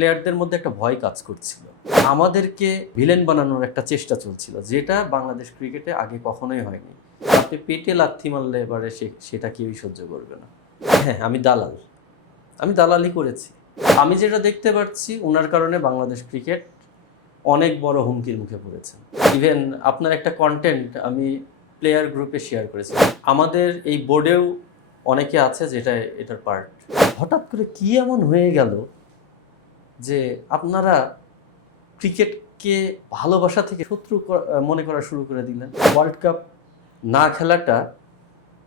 প্লেয়ারদের মধ্যে একটা ভয় কাজ করছিল, আমাদেরকে ভিলেন বানানোর একটা চেষ্টা চলছিল, যেটা বাংলাদেশ ক্রিকেটে আগে কখনোই হয়নি। আপনি পেটে লাথি মারলে এবারে সেটা কেউই সহ্য করবে না। হ্যাঁ, আমি দালালি করেছি। আমি যেটা দেখতে পাচ্ছি, ওনার কারণে বাংলাদেশ ক্রিকেট অনেক বড় হুমকির মুখে পড়েছে। ইভেন আপনার একটা কন্টেন্ট আমি প্লেয়ার গ্রুপে শেয়ার করেছি, আমাদের এই বোর্ডেও অনেকে আছে যেটা এটার পার্ট। হঠাৎ করে কি এমন হয়ে গেল যে আপনারা ক্রিকেটকে ভালোবাসা থেকে শত্রু মনে করা শুরু করে দিলেন? ওয়ার্ল্ড কাপ না খেলাটা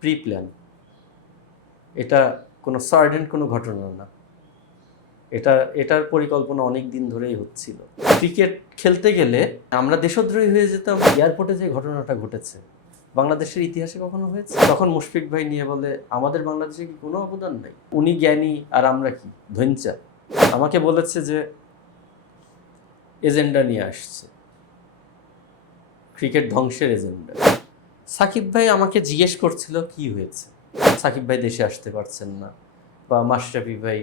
প্রি প্ল্যান, এটা কোনো সার্ডেন কোনো ঘটনা না, এটার পরিকল্পনা অনেক দিন ধরেই হচ্ছিল। ক্রিকেট খেলতে গেলে আমরা দেশদ্রোহী হয়ে যেতাম। এয়ারপোর্টে যে ঘটনাটা ঘটেছে বাংলাদেশের ইতিহাসে কখনো হয়েছে? তখন মুশফিক ভাই নিয়ে বলে আমাদের বাংলাদেশে কি কোনো অবদান নাই, উনি জ্ঞানী আর আমরা কি ধৈঞ্চা। আমাকে বলেছে যে এজেন্ডা নিয়ে আসছে, ক্রিকেট ধ্বংসের এজেন্ডা। সাকিব ভাই আমাকে জিজ্ঞেস করছিল কি হয়েছে, সাকিব ভাই দেশে আসতে পারছেন না, বা মাশরাফি ভাই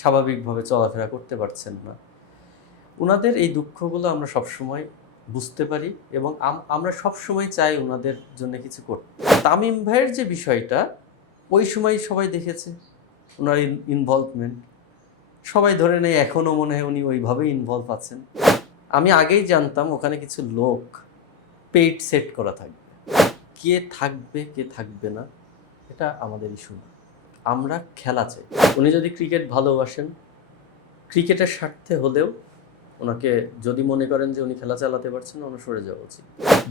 স্বাভাবিকভাবে চলাফেরা করতে পারছেন না। ওনাদের এই দুঃখগুলো আমরা সবসময় বুঝতে পারি এবং আমরা সবসময় চাই ওনাদের জন্য কিছু করতে। তামিম ভাইয়ের যে বিষয়টা, ওই সময় সবাই দেখেছে ওনার ইনভলভমেন্ট, সবাই ধরে নেয় এখনও মনে হয় উনি ওইভাবেই ইনভলভ আছেন। আমি আগেই জানতাম ওখানে কিছু লোক পেইড সেট করা থাকবে, কে থাকবে কে থাকবে না এটা আমাদের ইস্যু না, আমরা খেলা চাই। উনি যদি ক্রিকেট ভালোবাসেন, ক্রিকেটের স্বার্থে হলেও ওনাকে যদি মনে করেন যে উনি খেলা চালাতে পারছেন না, ওনার সরে যাওয়া উচিত।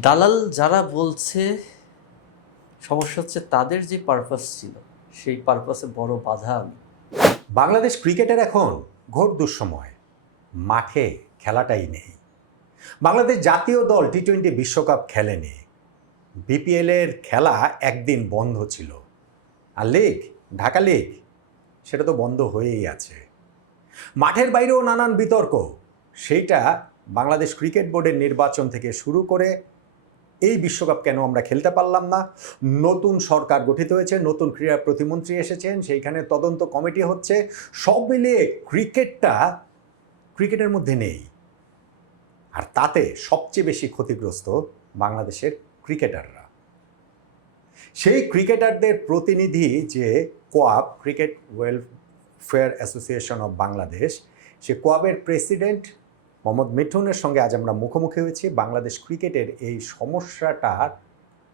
দালাল যারা বলছে, সমস্যা হচ্ছে তাদের যে পারপাস ছিল সেই পারপাসে বড় বাধা আমি। বাংলাদেশ ক্রিকেটের এখন ঘোর দুঃসময়, মাঠে খেলাটাই নেই। বাংলাদেশ জাতীয় দল টি-20 বিশ্বকাপ খেলেনি, বিপিএলের খেলা একদিন বন্ধ ছিল, আর লিগ, ঢাকা লিগ, সেটা তো বন্ধ হয়েই আছে। মাঠের বাইরেও নানান বিতর্ক, সেইটা বাংলাদেশ ক্রিকেট বোর্ডের নির্বাচন থেকে শুরু করে এই বিশ্বকাপ কেন আমরা খেলতে পারলাম না, নতুন সরকার গঠিত হয়েছে, নতুন ক্রীড়া প্রতিমন্ত্রী এসেছেন, সেইখানে তদন্ত কমিটি হচ্ছে, সব মিলিয়ে ক্রিকেটের মধ্যে নেই। আর তাতে সবচেয়ে বেশি ক্ষতিগ্রস্ত বাংলাদেশের ক্রিকেটাররা। সেই ক্রিকেটারদের প্রতিনিধি যে কোয়াব, cricket welfare association of Bangladesh, সে কোয়াবের প্রেসিডেন্ট মোহাম্মদ মিঠুনের সঙ্গে আজ আমরা মুখোমুখি হয়েছি। বাংলাদেশ ক্রিকেটের এই সমস্যাটার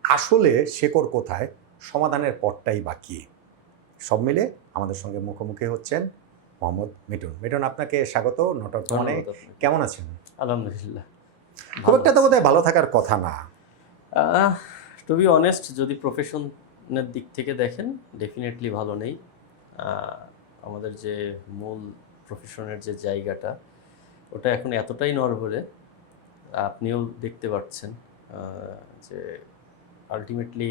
আসলে শেকড় কোথায়, সমাধানের পথটাই বাকি, সব মিলে আমাদের সঙ্গে মুখোমুখি হচ্ছেন মোহাম্মদ মিঠুন। মিঠুন, আপনাকে স্বাগত নটরডমে। কেমন আছেন? আলহামদুলিল্লাহ। খুব একটা তো বোধহয় ভালো থাকার কথা না। টু বি অনেস্ট, যদি প্রফেশনের দিক থেকে দেখেন, ডেফিনেটলি ভালো নেই। আমাদের যে মূল প্রফেশনের যে জায়গাটা, ওটা এখন এতটাই নড়বড়ে, আপনিও দেখতে পাচ্ছেন যে আলটিমেটলি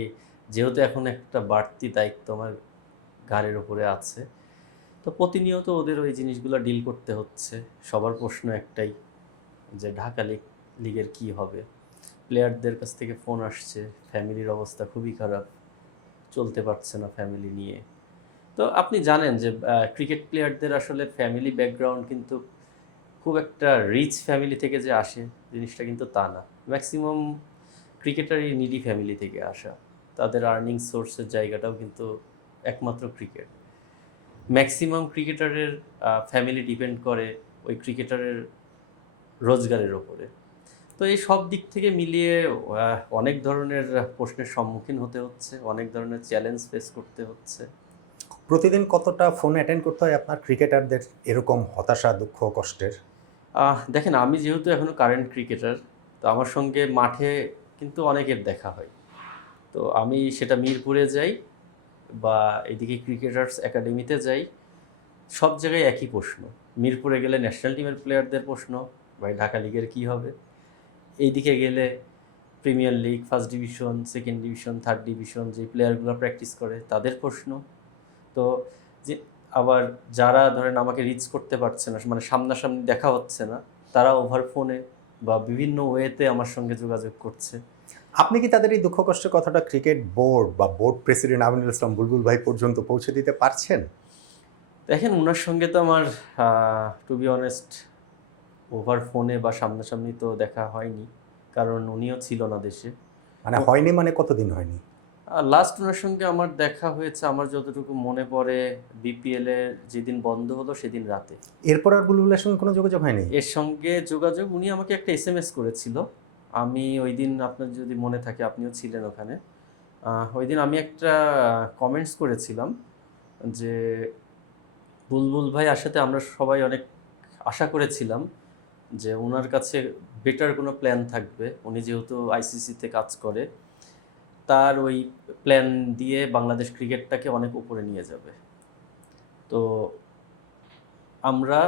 যেহেতু এখন একটা বাড়তি দায়িত্ব আমার ঘাড়ের ওপরে আছে, তো প্রতিনিয়ত ওদের ওই জিনিসগুলো ডিল করতে হচ্ছে। সবার প্রশ্ন একটাই যে ঢাকা লিগের কি হবে। প্লেয়ারদের কাছ থেকে ফোন আসছে, ফ্যামিলির অবস্থা খুবই খারাপ, চলতে পারছে না ফ্যামিলি নিয়ে। তো আপনি জানেন যে ক্রিকেট প্লেয়ারদের আসলে ফ্যামিলি ব্যাকগ্রাউন্ড কিন্তু খুব একটা রিচ ফ্যামিলি থেকে যে আসে জিনিসটা কিন্তু তা না। ম্যাক্সিমাম ক্রিকেটারই নিডি ফ্যামিলি থেকে আসা, তাদের আর্নিং সোর্সের জায়গাটাও কিন্তু একমাত্র ক্রিকেট। ম্যাক্সিমাম ক্রিকেটারের ফ্যামিলি ডিপেন্ড করে ওই ক্রিকেটারের রোজগারের ওপরে। তো এই সব দিক থেকে মিলিয়ে অনেক ধরনের প্রশ্নের সম্মুখীন হতে হচ্ছে, অনেক ধরনের চ্যালেঞ্জ ফেস করতে হচ্ছে। প্রতিদিন কতটা ফোন অ্যাটেন্ড করতে হয় আপনার ক্রিকেটারদের এরকম হতাশা, দুঃখ, কষ্টের? দেখেন, আমি যেহেতু এখনও কারেন্ট ক্রিকেটার, তো আমার সঙ্গে মাঠে কিন্তু অনেকের দেখা হয়। তো আমি সেটা মিরপুরে যাই বা এদিকে ক্রিকেটার্স একাডেমিতে যাই, সব জায়গায় একই প্রশ্ন। মিরপুরে গেলে ন্যাশনাল টিমের প্লেয়ারদের প্রশ্ন, ভাই ঢাকা লিগের কী হবে। এইদিকে গেলে premier league, first division, second division, third division যে প্লেয়ারগুলো প্র্যাকটিস করে তাদের প্রশ্ন। তো যে আবার যারা ধরেন আমাকে রিচ করতে পারছে না, মানে সামনাসামনি দেখা হচ্ছে না, তারা ওভার ফোনে বা বিভিন্ন ওয়েতে আমার সঙ্গে যোগাযোগ করছে। আপনি কি তাদের এই দুঃখ কষ্টের কথাটা ক্রিকেট বোর্ড বা বোর্ড প্রেসিডেন্ট আমিনুল ইসলাম বুলবুল ভাই পর্যন্ত পৌঁছে দিতে পারছেন? দেখেন ওনার সঙ্গে তো আমার টু বি অনেস্ট ওভার ফোনে বা সামনাসামনি তো দেখা হয়নি, কারণ উনিও ছিল না দেশে। মানে হয়নি মানে কতদিন হয়নি? লাস্ট ওনার সঙ্গে আমার দেখা হয়েছে আমার যতটুকু মনে পড়ে বিপিএল এর যেদিন বন্ধ হলো সেদিন রাতে। এরপর আর বুলবুলের সঙ্গে কোনো যোগাযোগ হয়নি? এর সঙ্গে যোগাযোগ, উনি আমাকে একটা এসএমএস করেছিল। আমি ওই দিন, আপনার যদি মনে থাকে আপনিও ছিলেন ওখানে, ওই দিন আমি একটা কমেন্টস করেছিলাম যে বুলবুল ভাই আসাতে আমরা সবাই অনেক আশা করেছিলাম যে ওনার কাছে বেটার কোনো প্ল্যান থাকবে, উনি যেহেতু আইসিসিতে কাজ করে, তার ওই প্ল্যান দিয়ে বাংলাদেশ ক্রিকেটটাকে অনেক উপরে নিয়ে যাবে। তো আমরা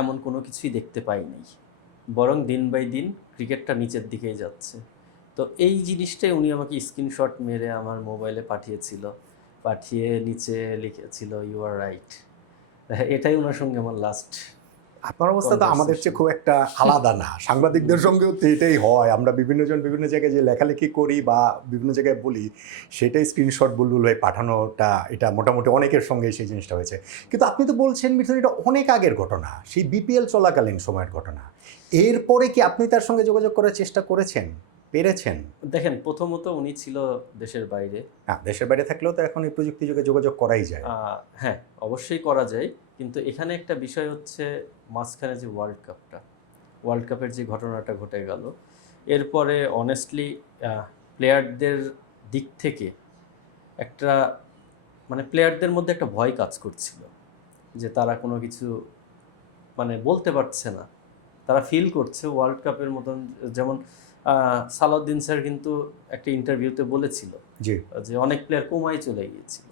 এমন কোনো কিছুই দেখতে পাইনি, বরং দিন বাই দিন ক্রিকেটটা নিচের দিকেই যাচ্ছে। তো এই জিনিসটাই উনি আমাকে স্ক্রিনশট মেরে আমার মোবাইলে পাঠিয়েছিল, পাঠিয়ে নিচে লিখেছিল ইউ আর রাইট। এটাই ওনার সঙ্গে আমার লাস্ট। আপনার অবস্থা তো আমাদের চেয়ে খুব একটা আলাদা না, সাংবাদিকদের সঙ্গেও তো এটাই হয়। আমরা বিভিন্নজন বিভিন্ন জায়গায় যে লেখালেখি করি বা বিভিন্ন জায়গায় বলি, সেটাই স্ক্রিনশট বুলবুল ভাই পাঠানোটা, এটা মোটামুটি অনেকের সঙ্গে সেই জিনিসটা হয়েছে। কিন্তু আপনি তো বলছেন মিঠুন এটা অনেক আগের ঘটনা, সেই বিপিএল চলাকালীন সময়ের ঘটনা। এরপরে কি আপনি তার সঙ্গে যোগাযোগ করার চেষ্টা করেছেন, পেরেছেন? দেখেন, প্রথমত উনি ছিল দেশের বাইরে। না, দেশের বাইরে থাকলেও তো এখন এই প্রযুক্তি যুগে যোগাযোগ করাই যায়। হ্যাঁ, অবশ্যই করা যায়, কিন্তু এখানে একটা বিষয় হচ্ছে মাঝখানে যে ওয়ার্ল্ড কাপের যে ঘটনাটা ঘটে গেল, এরপরে অনেস্টলি প্লেয়ারদের দিক থেকে একটা, মানে প্লেয়ারদের মধ্যে একটা ভয় কাজ করছিল যে তারা কোনো কিছু মানে বলতে পারছে না। তারা ফিল করছে ওয়ার্ল্ড কাপের মতন, যেমন সালাউদ্দিন স্যার কিন্তু একটা ইন্টারভিউতে বলেছিল জি। যে অনেক প্লেয়ার কোমায় চলে গিয়েছিল।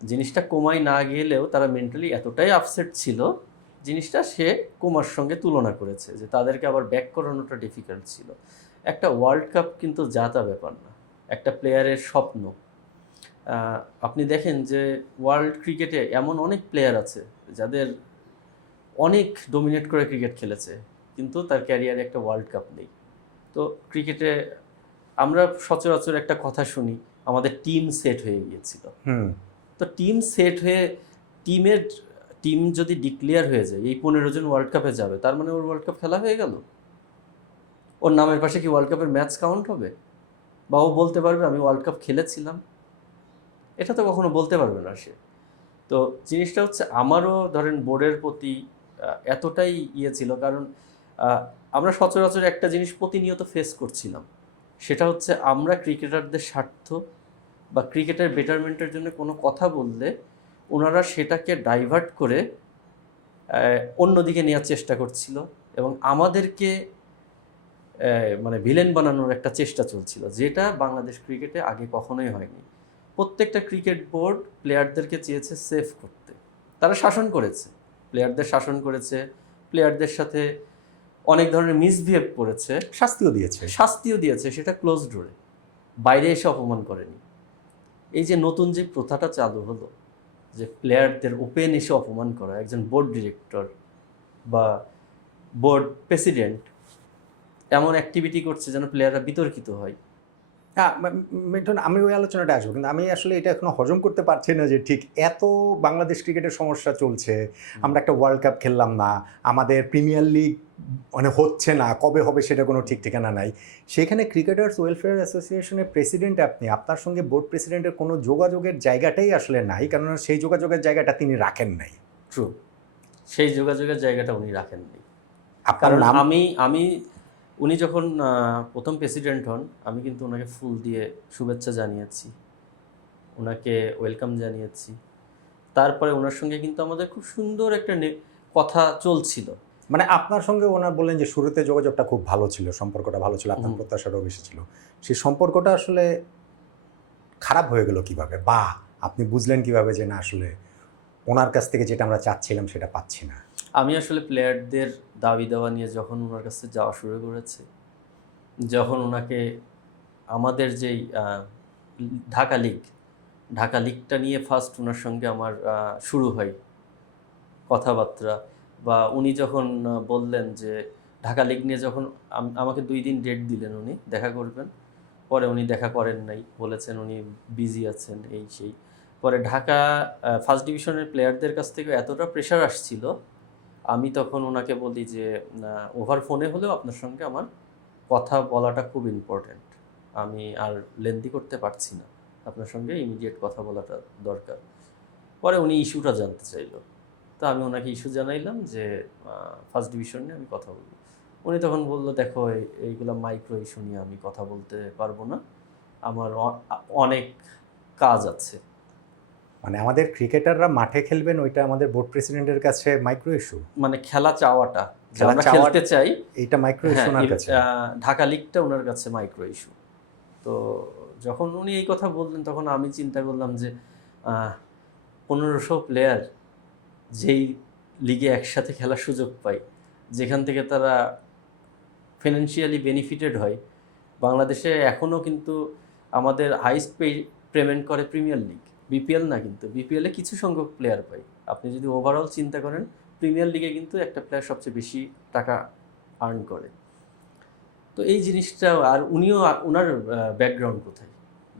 জিনিসটা কোমায় না গেলেও তারা মেন্টালি এতটাই আপসেট ছিল, জিনিসটা সে কোমার সঙ্গে তুলনা করেছে যে তাদেরকে আবার ব্যাক করানোটা ডিফিকাল্ট ছিল। একটা ওয়ার্ল্ড কাপ কিন্তু যা তা ব্যাপার না, একটা প্লেয়ারের স্বপ্ন। আপনি দেখেন যে ওয়ার্ল্ড ক্রিকেটে এমন অনেক প্লেয়ার আছে যাদের অনেক ডোমিনেট করে ক্রিকেট খেলেছে, কিন্তু তার ক্যারিয়ারে একটা ওয়ার্ল্ড কাপ নেই। তো ক্রিকেটে আমরা সচরাচর একটা কথা শুনি, আমাদের টিম সেট হয়ে গিয়েছিল। তো টিম সেট হয়ে টিম যদি ডিক্লেয়ার হয়ে যায় এই 15 জন ওয়ার্ল্ড কাপে যাবে, তার মানে ওর ওয়ার্ল্ড কাপ খেলা হয়ে গেল? ওর নামের পাশে কি ওয়ার্ল্ড কাপের ম্যাচ কাউন্ট হবে? বা ও বলতে পারবে আমি ওয়ার্ল্ড কাপ খেলেছিলাম? এটা তো কখনো বলতে পারবে না সে। তো জিনিসটা হচ্ছে আমারও ধরেন বোর্ডের প্রতি এতটাই ছিল, কারণ আমরা সচরাচর একটা জিনিস প্রতিনিয়ত ফেস করছিলাম, সেটা হচ্ছে আমরা ক্রিকেটারদের স্বার্থ বা ক্রিকেটের বেটারমেন্টের জন্য কোনো কথা বললে ওনারা সেটাকে ডাইভার্ট করে অন্যদিকে নেওয়ার চেষ্টা করছিল এবং আমাদেরকে মানে ভিলেন বানানোর একটা চেষ্টা চলছিল, যেটা বাংলাদেশ ক্রিকেটে আগে কখনোই হয়নি। প্রত্যেকটা ক্রিকেট বোর্ড প্লেয়ারদেরকে চেয়েছে সেভ করতে, তারা শাসন করেছে, প্লেয়ারদের শাসন করেছে, প্লেয়ারদের সাথে অনেক ধরনের মিসবিহেভ করেছে, শাস্তিও দিয়েছে, সেটা ক্লোজ ডোরে, বাইরে এসে অপমান করেনি। এই যে নতুন যে প্রথাটা চালু হলো যে প্লেয়ারদের ওপেন এসে অপমান করা, একজন বোর্ড ডিরেক্টর বা বোর্ড প্রেসিডেন্ট এমন অ্যাক্টিভিটি করছে যেন প্লেয়াররা বিতর্কিত হয়। হ্যাঁ, মিঠুন আমি ওই আলোচনাটা আসবো, কিন্তু আমি আসলে এটা এখনো হজম করতে পারছি না যে ঠিক এত বাংলাদেশ ক্রিকেটের সমস্যা চলছে, আমরা একটা ওয়ার্ল্ড কাপ খেললাম না, আমাদের প্রিমিয়ার লিগ মানে হচ্ছে না, কবে হবে সেটা কোনো ঠিক ঠিকানা নাই। সেখানে ক্রিকেটার্স ওয়েলফেয়ার অ্যাসোসিয়েশনের প্রেসিডেন্ট আপনি, আপনার সঙ্গে বোর্ড প্রেসিডেন্টের কোনো যোগাযোগের জায়গাটাই আসলে নাই, কেননা সেই যোগাযোগের জায়গাটা তিনি রাখেন নাই। ট্রু, সেই যোগাযোগের জায়গাটা উনি রাখেননি। আপনার কারণ নাম? আমি উনি যখন প্রথম প্রেসিডেন্ট হন, আমি কিন্তু ওনাকে ফুল দিয়ে শুভেচ্ছা জানিয়েছি, ওনাকে ওয়েলকাম জানিয়েছি। তারপরে ওনার সঙ্গে কিন্তু আমাদের খুব সুন্দর একটা কথা চলছিল। মানে আপনার সঙ্গে ওনার বললেন যে শুরুতে যোগাযোগটা খুব ভালো ছিল, সম্পর্কটা ভালো ছিল, আপনার প্রত্যাশাটাও বেশি ছিল। সেই সম্পর্কটা আসলে খারাপ হয়ে গেল কিভাবে, বা আপনি বুঝলেন কিভাবে যে না আসলে ওনার কাছ থেকে যেটা আমরা চাচ্ছিলাম সেটা পাচ্ছি না? আমি আসলে প্লেয়ারদের দাবি দেওয়া নিয়ে যখন ওনার কাছে যাওয়া শুরু করেছে, যখন ওনাকে আমাদের যেই ঢাকা লিগটা নিয়ে ফার্স্ট ওনার সঙ্গে আমার শুরু হয় কথাবার্তা, বা উনি যখন বললেন যে ঢাকা লিগ নিয়ে, যখন আমাকে 2 দিন ডেট দিলেন উনি দেখা করবেন, পরে উনি দেখা করেন নাই, বলেছেন উনি বিজি আছেন এই সেই। পরে ঢাকা ফার্স্ট ডিভিশনের প্লেয়ারদের কাছ থেকে এতটা প্রেশার আসছিল, আমি তখন ওনাকে বলি যে ওভার ফোনে হলেও আপনার সঙ্গে আমার কথা বলাটা খুব ইম্পর্ট্যান্ট, আমি আর লেন্দি করতে পারছি না, আপনার সঙ্গে ইমিডিয়েট কথা বলাটা দরকার। পরে উনি ইস্যুটা জানতে চাইলো, তো আমি ওনাকে ইস্যু জানাইলাম যে ফার্স্ট ডিভিশন নিয়ে আমি কথা বলবো। উনি তখন বললো, দেখো এইগুলো মাইক্রো ইস্যু নিয়ে আমি কথা বলতে পারবো না, আমার অনেক কাজ আছে। মানে আমাদের ক্রিকেটাররা মাঠে খেলবেন ওইটা আমাদের বোর্ড প্রেসিডেন্টের কাছে মাইক্রো ইস্যু, মানে খেলা চাওয়াটা, যে খেলা আমরা চাওয়া- খেলতে চাই, এইটা মাইক্রো ইস্যু ওনার কাছে। ঢাকা লিগটা ওনার কাছে মাইক্রো ইস্যু। তো যখন উনি এই কথা বললেন তখন আমি চিন্তা করলাম যে 1500 প্লেয়ার যেই লিগে একসাথে খেলার সুযোগ পায়, যেখান থেকে তারা ফিনান্সিয়ালি বেনিফিটেড হয়, বাংলাদেশে এখনও কিন্তু আমাদের হাইস্ট পেমেন্ট করে প্রিমিয়ার লিগ, বিপিএল না। কিন্তু বিপিএলে কিছু সংখ্যক প্লেয়ার পায়। আপনি যদি ওভারঅল চিন্তা করেন, প্রিমিয়ার লিগে কিন্তু একটা প্লেয়ার সবচেয়ে বেশি টাকা আর্ন করে। তো এই জিনিসটা, আর উনিও, ওনার ব্যাকগ্রাউন্ড কোথায়?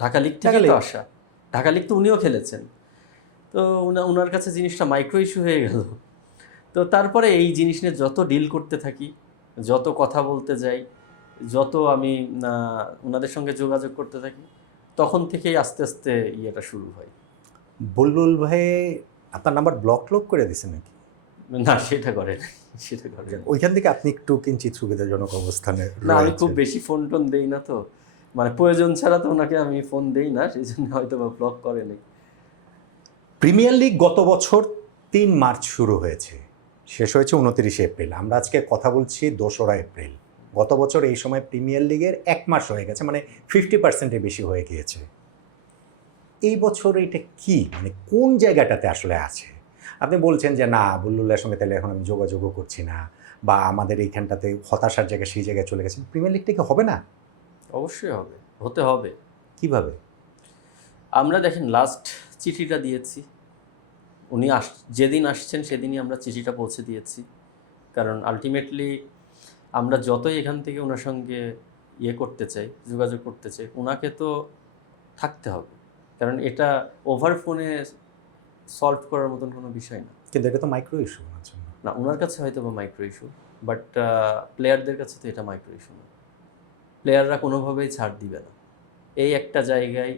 ঢাকা লিগ থেকে তো আসা, ঢাকা লিগ তো উনিও খেলেছেন। তো ওনার কাছে জিনিসটা মাইক্রো ইস্যু হয়ে গেল। তো তারপরে এই জিনিস নিয়ে যত ডিল করতে থাকি, যত কথা বলতে যাই, যত আমি ওনাদের সঙ্গে যোগাযোগ করতে থাকি, তখন থেকেই আস্তে আস্তে ইয়েটা শুরু হয়। বুলবুল ভাই আপনার নাম্বার ব্লক করে দিয়েছে নাকি? না, সেটা করে না, সেটা করে না। ওইখান থেকে আপনি একটু কিঞ্চিত সুবিধাজনক অবস্থানে না, আমি রয়েছেন। খুব বেশি ফোন টোন দেই না, তো মানে প্রয়োজন ছাড়া তো ওনাকে আমি ফোন দেই না, সেই জন্য হয়তো বা ব্লক করে নেই। প্রিমিয়ার লিগ গত বছর 3 মার্চ শুরু হয়েছে, শেষ হয়েছে 29 এপ্রিল। আমরা আজকে কথা বলছি 2রা এপ্রিল। গত বছর এই সময় প্রিমিয়ার লিগের 1 মাস হয়ে গেছে, মানে 50%-এর বেশি হয়ে গিয়েছে। এই বছর এটা কি, মানে কোন জায়গাটাতে আসলে আছে? আপনি বলছেন যে না, বুল্লুলের সঙ্গে তাহলে এখন আমি যোগাযোগও করছি না, বা আমাদের এইখানটাতে হতাশার জায়গা সেই জায়গায় চলে গেছে। প্রিমিয়ার লিগটা কি হবে না? অবশ্যই হবে, হতে হবে। কিভাবে? আমরা দেখেন লাস্ট চিঠিটা দিয়েছি, উনি যেদিন আসছেন সেদিনই আমরা চিঠিটা পৌঁছে দিয়েছি। কারণ আলটিমেটলি আমরা যতই এখান থেকে ওনার সঙ্গে ইয়ে করতে চাই, যোগাযোগ করতে চাই, ওনাকে তো থাকতে হবে। কারণ এটা ওভার ফোনে সলভ করার মতন কোনো বিষয় না। কিন্তু এটা তো মাইক্রো ইস্যু ওনার জন্য। না, ওনার কাছে হয়তো বা মাইক্রো ইস্যু, বাট প্লেয়ারদের কাছে তো এটা মাইক্রো ইস্যু না। প্লেয়াররা কোনোভাবেই ছাড় দিবে না এই একটা জায়গায়,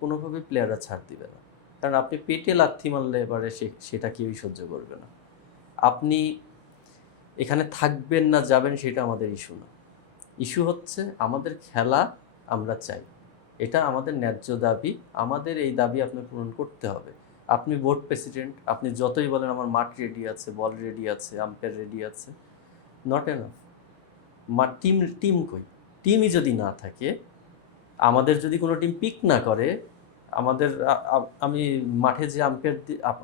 কোনোভাবেই প্লেয়াররা ছাড় দিবে না। কারণ আপনি পেটে লাথি মারলে এবারে সেটা কেউই সহ্য করবে না। আপনি এখানে থাকবেন না যাবেন, সেটা আমাদের ইস্যু না। ইস্যু হচ্ছে আমাদের খেলা আমরা চাই, এটা আমাদের ন্যায্য দাবি, আমাদের এই দাবি আপনার পূরণ করতে হবে। আপনি বোর্ড প্রেসিডেন্ট, আপনি যতই বলেন আমার মাঠ রেডি আছে, বল রেডি আছে, আম্পায়ার রেডি আছে, নট এনাফ। টিম কই? টিমই যদি না থাকে, আমাদের যদি কোনো টিম পিক না করে, আমাদের আমি মাঠে যে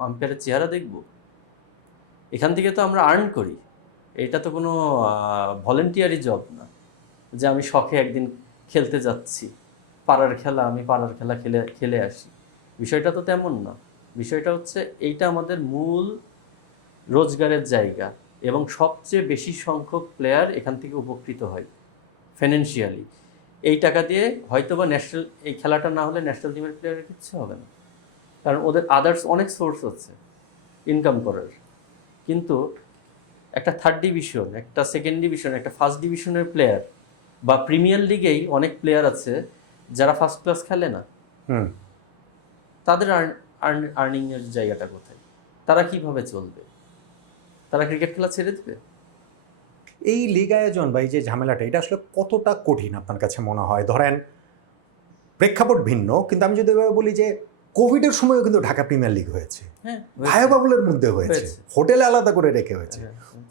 আম্পায়ারের চেহারা দেখব? এখান থেকে তো আমরা আর্ন করি, এটা তো কোনো ভলেন্টিয়ারি জব না যে আমি শখে একদিন খেলতে যাচ্ছি, পাড়ার খেলা, আমি পাড়ার খেলা খেলে আসি। বিষয়টা তো তেমন না। বিষয়টা হচ্ছে এইটা আমাদের মূল রোজগারের জায়গা, এবং সবচেয়ে বেশি সংখ্যক প্লেয়ার এখান থেকে উপকৃত হয় ফাইন্যান্সিয়ালি। এই টাকা দিয়ে হয়তোবা ন্যাশনাল, এই খেলাটা না হলে ন্যাশনাল টিমের প্লেয়ারের কিচ্ছু হবে না, কারণ ওদের আদার্স অনেক সোর্স আছে ইনকাম করার। কিন্তু একটা থার্ড ডিভিশন, একটা সেকেন্ড ডিভিশন, একটা ফার্স্ট ডিভিশনের প্লেয়ার, বা প্রিমিয়ার লিগেই অনেক প্লেয়ার আছে যারা ফার্স্ট ক্লাস খেলে না। তাদের আর্নিংয়ের জায়গাটা কোথায়? তারা কিভাবে চলবে? তারা ক্রিকেট খেলা ছেড়ে দেবে? এই লিগ আয়োজন বা এই যে ঝামেলাটা, এটা আসলে কতটা কঠিন আপনার কাছে মনে হয়? ধরেন প্রেক্ষাপট ভিন্ন, কিন্তু আমি যদি এভাবে বলি যে কোভিডের সময়ও কিন্তু ঢাকা প্রিমিয়ার লিগ হয়েছে, হ্যাঁ, ভায়া বাবুলের মধ্যে হয়েছে, হোটেলে আলাদা করে রেখে হয়েছে।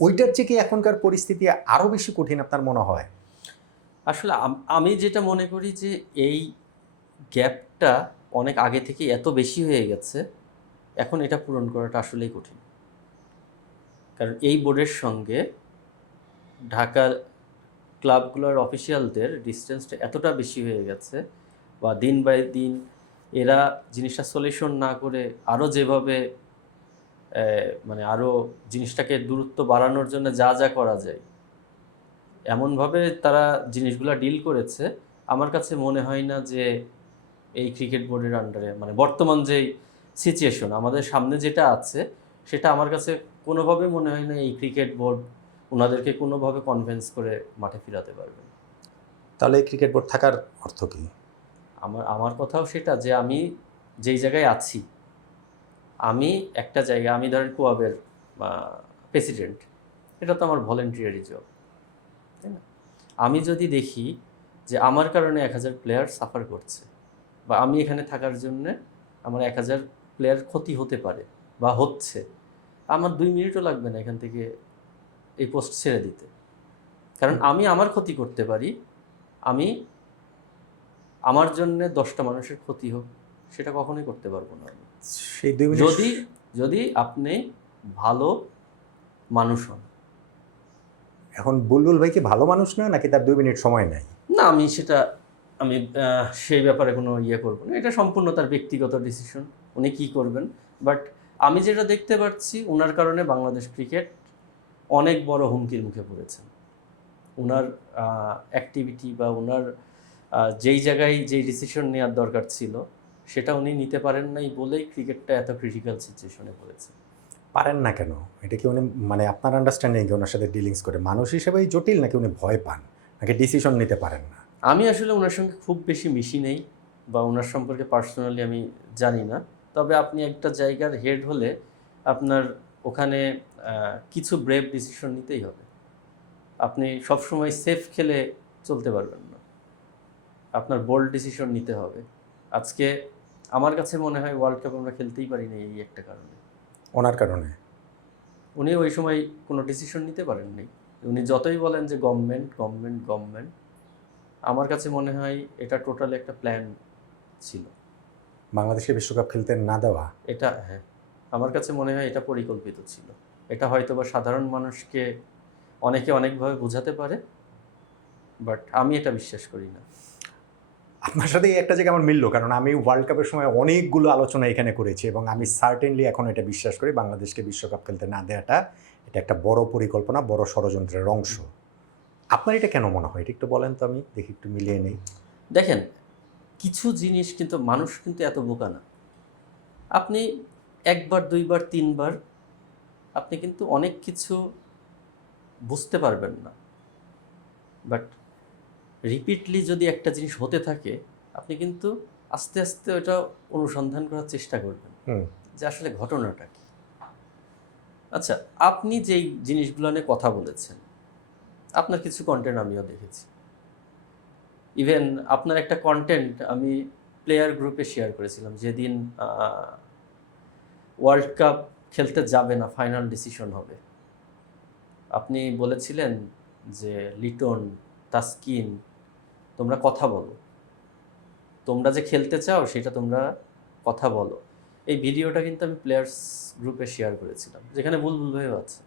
ওইটার চেয়ে কি এখনকার পরিস্থিতি আরও বেশি কঠিন আপনার মনে হয়? আসলে আমি যেটা মনে করি যে এই গ্যাপটা অনেক আগে থেকে এত বেশি হয়ে গেছে, এখন এটা পূরণ করাটা আসলেই কঠিন। কারণ এই বোর্ডের সঙ্গে ঢাকা ক্লাবগুলোর অফিসিয়ালদের ডিস্টেন্সটা এতটা বেশি হয়ে গেছে, বা দিন বাই দিন এরা জিনিসটা সলিউশন না করে আরও যেভাবে মানে আরও জিনিসটাকে দূরত্ব বাড়ানোর জন্য যা যা করা যায়, এমনভাবে তারা জিনিসগুলো ডিল করেছে, আমার কাছে মনে হয় না যে এই ক্রিকেট বোর্ডের আন্ডারে, মানে বর্তমান যেই সিচুয়েশন আমাদের সামনে যেটা আছে সেটা আমার কাছে কোনোভাবে মনে হয় না এই ক্রিকেট বোর্ড ওনাদেরকে কোনোভাবে কনভিন্স করে মাঠে ফিরাতে পারবে। তাহলে এই ক্রিকেট বোর্ড থাকার অর্থ কি? আমার আমার কথাও সেটা যে আমি যেই জায়গায় আছি, আমি একটা জায়গা, আমি ধরেন কোয়াবের প্রেসিডেন্ট, এটা তো আমার ভলেন্টিয়ারি জব, তাই না? আমি যদি দেখি যে আমার কারণে 1000 প্লেয়ার সাফার করছে, বা আমি এখানে থাকার জন্যে আমার 1000 প্লেয়ার ক্ষতি হতে পারে বা হচ্ছে, আমার 2 মিনিটও লাগবে না এখান থেকে এই পোস্ট ছেড়ে দিতে। কারণ আমি আমার ক্ষতি করতে পারি, আমি আমার জন্যে 10টা মানুষের ক্ষতি হোক সেটা কখনোই করতে পারবো না আমি। সেই 2 মিনিট যদি যদি আপনি ভালো মানুষ হন। এখন বুলবুল ভাই কি ভালো মানুষ না, নাকি তার 2 মিনিট সময় নেই? না, আমি সেই ব্যাপারে কোনো করবো না, এটা সম্পূর্ণ তার ব্যক্তিগত ডিসিশন, উনি কী করবেন। বাট আমি যেটা দেখতে পাচ্ছি, ওনার কারণে বাংলাদেশ ক্রিকেট অনেক বড় হুমকির মুখে পড়েছেন। ওনার অ্যাক্টিভিটি বা ওনার যেই জায়গায় যেই ডিসিশন নেওয়ার দরকার ছিল সেটা উনি নিতে পারেন নাই বলেই ক্রিকেটটা এত ক্রিটিক্যাল সিচুয়েশনে পড়েছে। পারেন না কেন? এটা কি উনি, মানে আপনার আন্ডারস্ট্যান্ডিং কি ওনার সাথে ডিলিংস করে মানুষ হিসেবেই জটিল, নাকি উনি ভয় পান, নাকি ডিসিশন নিতে পারেন না? আমি আসলে ওনার সঙ্গে খুব বেশি মিশি নেই বা ওনার সম্পর্কে পার্সোনালি আমি জানি না। তবে আপনি একটা জায়গার হেড হলে আপনার ওখানে কিছু ব্রেভ ডিসিশন নিতেই হবে। আপনি সবসময় সেফ খেলে চলতে পারবেন না, আপনার বোল্ড ডিসিশন নিতে হবে। আজকে আমার কাছে মনে হয় ওয়ার্ল্ড কাপ আমরা খেলতেই পারি না এই একটা কারণে। ওনার কারণে? উনি ওই সময় কোনো ডিসিশন নিতে পারেননি। উনি যতই বলেন যে গভর্নমেন্ট গভর্নমেন্ট গভর্নমেন্ট, আমার কাছে মনে হয় এটা টোটালি একটা প্ল্যান ছিল। বাংলাদেশকে বিশ্বকাপ খেলতে না দেওয়া? এটা, হ্যাঁ, আমার কাছে মনে হয় এটা পরিকল্পিত ছিল। এটা হয়তো বা সাধারণ মানুষকে অনেকে অনেকভাবে বোঝাতে পারে, বাট আমি এটা বিশ্বাস করি না। আপনার সাথে এই একটা জায়গা আমার মিলল, কারণ আমি ওয়ার্ল্ড কাপের সময় অনেকগুলো আলোচনা এখানে করেছি এবং আমি সার্টেনলি এখন এটা বিশ্বাস করি বাংলাদেশকে বিশ্বকাপ খেলতে না দেওয়াটা এটা একটা বড় পরিকল্পনা, বড় ষড়যন্ত্রের অংশ। আপনার এটা কেন মনে হয়? এটা একটু বলেন তো, আমি দেখি, একটু মিলিয়ে নেই। দেখেন, কিছু জিনিস কিন্তু মানুষ কিন্তু এত বোকা না। আপনি একবার, দুইবার, তিনবার আপনি কিন্তু অনেক কিছু বুঝতে পারবেন না, বাট রিপিটলি যদি একটা জিনিস হতে থাকে আপনি কিন্তু আস্তে আস্তে ওটা অনুসন্ধান করার চেষ্টা করবেন যে আসলে ঘটনাটা কি। আচ্ছা, আপনি যেই জিনিসগুলো নিয়ে কথা বলেছেন, আপনার কিছু কন্টেন্ট আমিও দেখেছি। ইভেন আপনার একটা কন্টেন্ট আমি প্লেয়ার গ্রুপে শেয়ার করেছিলাম যেদিন ওয়ার্ল্ড কাপ খেলতে যাবে না, ফাইনাল ডিসিশন হবে। আপনি বলেছিলেন যে লিটন, তাসকিন, তোমরা কথা বলো, তোমরা যে খেলতে চাও সেটা তোমরা কথা বলো। এই ভিডিওটা কিন্তু আমি প্লেয়ার্স গ্রুপে শেয়ার করেছিলাম, যেখানে বুলবুল ভাইও আছে।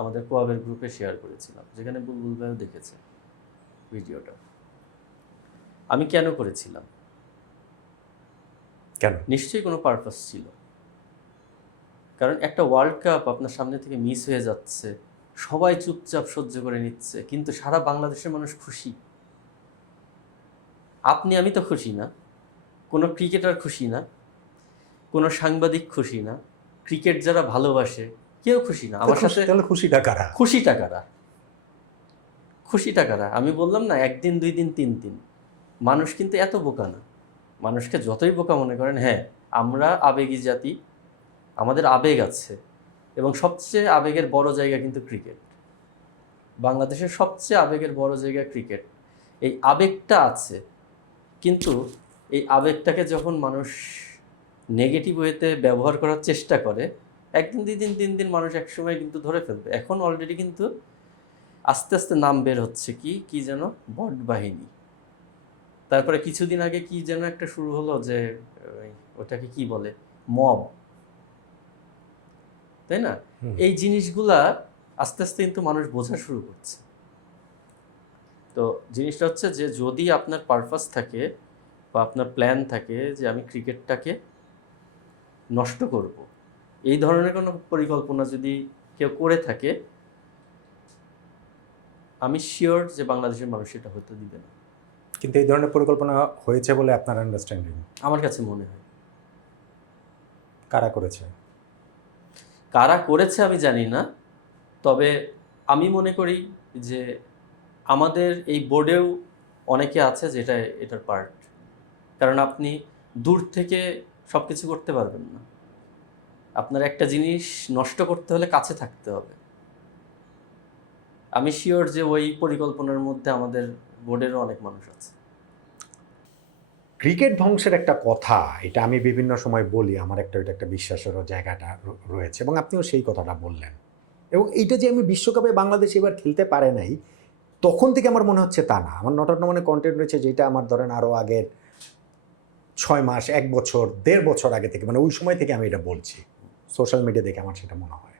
আমাদের কোয়াবের গ্রুপে শেয়ার করেছিলাম, যেখানে বুলবুল ভাইও দেখেছে ভিডিওটা। আমি কেন করেছিলাম? কেন? নিশ্চয়ই কোনো পারপাস ছিল। কারণ একটা ওয়ার্ল্ড কাপ আপনার সামনে থেকে মিস হয়ে যাচ্ছে, সবাই চুপচাপ সহ্য করে নিচ্ছে, কিন্তু সারা বাংলাদেশের মানুষ খুশি। আমি তো খুশি না, কোনো ক্রিকেটার খুশি না, কোনো সাংবাদিক খুশি না, ক্রিকেট যারা ভালোবাসে কেউ খুশি না। আমার সাথে তাহলে খুশিটা কারা? খুশিটা কারা? আমি বললাম না, একদিন, 2 দিন, 3 দিন। মানুষ কিন্তু এত বোকা না। মানুষকে যতই বোকা মনে করেন, হ্যাঁ, আমরা আবেগী জাতি, আমাদের আবেগ আছে, এবং সবচেয়ে আবেগের বড় জায়গা কিন্তু ক্রিকেট। বাংলাদেশের সবচেয়ে আবেগের বড় জায়গা ক্রিকেট। এই আবেগটা আছে, কিন্তু এই আবেগটাকে যখন মানুষ নেগেটিভ ওয়েতে ব্যবহার করার চেষ্টা করে, একদিন, 2 দিন, 3 দিন মানুষ একসময় কিন্তু ধরে ফেলবে। এখন অলরেডি কিন্তু আস্তে আস্তে নাম বের হচ্ছে, কি যেন বট বাহিনী। তারপরে কিছুদিন আগে কি যেন একটা শুরু হলো, যে ওটাকে কি বলে, মব, তাই না? এই জিনিসগুলা আস্তে আস্তে কিন্তু মানুষ বোঝা শুরু করছে। তো জিনিসটা হচ্ছে যে যদি আপনার পারপাস থাকে বা আপনার প্ল্যান থাকে যে আমি ক্রিকেটটাকে নষ্ট করব, এই ধরনের কোনো পরিকল্পনা যদি কেউ করে থাকে, আমি শিওর যে বাংলাদেশের মানুষ এটা হতে দিবে না। কিন্তু এই ধরনের পরিকল্পনা হয়েছে বলে আপনার আন্ডারস্ট্যান্ডিং? আমার কাছে মনে হয়। কারা করেছে? কারা করেছে আমি জানি না, তবে আমি মনে করি যে আমাদের এই বোর্ডেও অনেকে আছে যেটা এটার পার্ট। কারণ আপনি দূর থেকে সব কিছু করতে পারবেন না। আপনার একটা জিনিস নষ্ট করতে হলে কাছে থাকতে হবে। আমি শিওর যে ওই পরিকল্পনার মধ্যে আমাদের বোর্ডেরও অনেক মানুষ আছে। ক্রিকেট ধ্বংসের একটা কথা, এটা আমি বিভিন্ন সময় বলি, আমার এটা একটা বিশ্বাসেরও জায়গাটা রয়েছে, এবং আপনিও সেই কথাটা বললেন। এবং এইটা যে আমি বিশ্বকাপে বাংলাদেশ এবার খেলতে পারে নাই, তখন থেকে আমার মনে হচ্ছে তা না। আমার নট মনে কন্টেন্ট রয়েছে যেটা আমার ধরেন আরও আগের 6 মাস, 1 বছর, 1.5 বছর আগে থেকে, মানে ওই সময় থেকে আমি এটা বলছি। সোশ্যাল মিডিয়া দেখে আমার সেটা মনে হয়।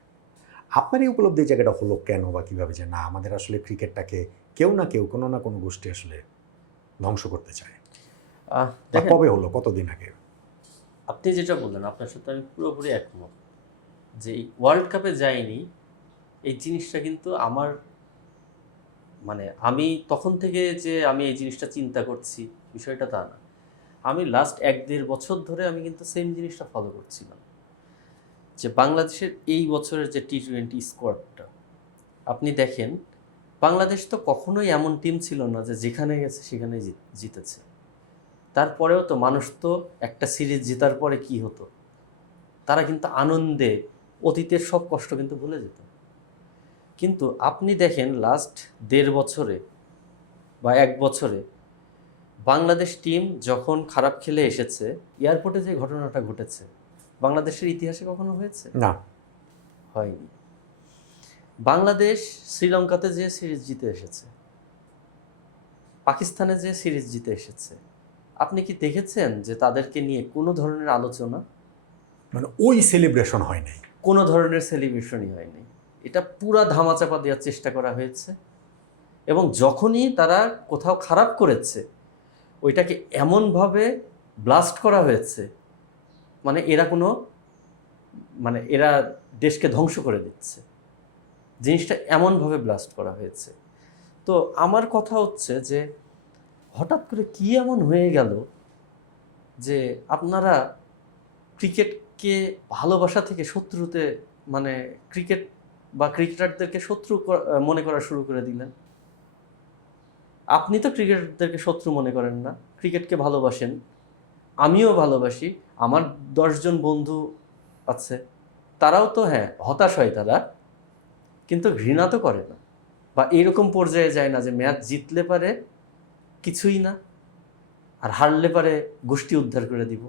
আপনার এই উপলব্ধির জায়গাটা হলো কেন বা কীভাবে, যে না আমাদের আসলে ক্রিকেটটাকে কেউ না কেউ, কোনো না কোনো গোষ্ঠী আসলে ধ্বংস করতে চায়? দেখেন, কবে হলো, কতদিন আগে? আপনি যেটা বললেন আপনার সাথে আমি পুরোপুরি একমত যে এই ওয়ার্ল্ড কাপে যায়নি এই জিনিসটা কিন্তু আমার মানে আমি তখন থেকে যে আমি এই জিনিসটা চিন্তা করছি বিষয়টা তা না। আমি লাস্ট 1-1.5 বছর ধরে আমি কিন্তু সেম জিনিসটা ফলো করছিলাম যে বাংলাদেশের এই বছরের যে টি-20 স্কোয়াডটা আপনি দেখেন, বাংলাদেশ তো কখনোই এমন টিম ছিল না যে যেখানে গেছে সেখানে জিতেছে। তারপরেও তো মানুষ তো একটা সিরিজ জেতার পরে কি হতো, তারা কিন্তু আনন্দে অতীতের সব কষ্ট কিন্তু ভুলে যেত। কিন্তু আপনি দেখেন লাস্ট 1.5 বছরে বা 1 বছরে বাংলাদেশ টিম যখন খারাপ খেলে এসেছে, এয়ারপোর্টে যে ঘটনাটা ঘটেছে বাংলাদেশের ইতিহাসে কখনো হয়েছে? না, হয়নি। বাংলাদেশ শ্রীলঙ্কাতে যে সিরিজ জিতে এসেছে, পাকিস্তানে যে সিরিজ জিতে এসেছে, আপনি কি দেখেছেন যে তাদেরকে নিয়ে কোনো ধরনের আলোচনা, মানে ওই সেলিব্রেশন হয় নাই? কোনো ধরনের সেলিব্রেশনই হয়নি। এটা পুরা ধামাচাপা দেওয়ার চেষ্টা করা হয়েছে। এবং যখনই তারা কোথাও খারাপ করেছে ওইটাকে এমনভাবে ব্লাস্ট করা হয়েছে, মানে এরা দেশকে ধ্বংস করে দিচ্ছে, জিনিসটা এমনভাবে ব্লাস্ট করা হয়েছে। তো আমার কথা হচ্ছে যে হঠাৎ করে কি এমন হয়ে গেল যে আপনারা ক্রিকেটকে ভালোবাসা থেকে শত্রুতে, মানে ক্রিকেট বা ক্রিকেটারদেরকে শত্রু মনে করা শুরু করে দিলেন। আপনি তো ক্রিকেটারদেরকে শত্রু মনে করেন না, ক্রিকেটকে ভালোবাসেন, আমিও ভালোবাসি, আমার 10 জন বন্ধু আছে, তারাও তো হ্যাঁ হতাশ হয় তারা, কিন্তু ঘৃণা তো করে না বা এরকম পর্যায়ে যায় না যে ম্যাচ জিতলে পারে কিছুই না আর হারলে পারে গোষ্ঠী উদ্ধার করে দিব।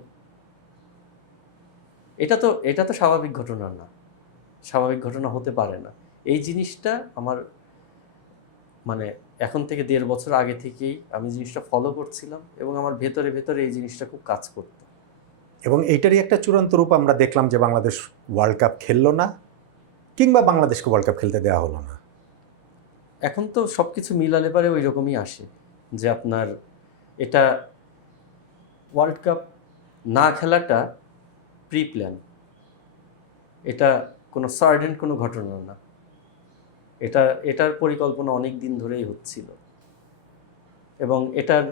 এটা তো স্বাভাবিক ঘটনা না, স্বাভাবিক ঘটনা হতে পারে না। এই জিনিসটা আমার মানে এখন থেকে 1.5 বছর আগে থেকেই আমি জিনিসটা ফলো করছিলাম এবং আমার ভেতরে ভেতরে এই জিনিসটা খুব কাজ করতো। এবং এইটারই একটা চূড়ান্ত রূপ আমরা দেখলাম যে বাংলাদেশ ওয়ার্ল্ড কাপ খেললো না, কিংবা বাংলাদেশকে ওয়ার্ল্ড কাপ খেলতে দেওয়া হলো না। এখন তো সব কিছু মিলালে পারে ওই রকমই আসে যে আপনার এটা ওয়ার্ল্ড কাপ না খেলাটা প্রি প্ল্যান, এটা কোনো সার্ডেন কোনো ঘটনা না, এটার পরিকল্পনা অনেক দিন ধরেই হচ্ছিল এবং এটার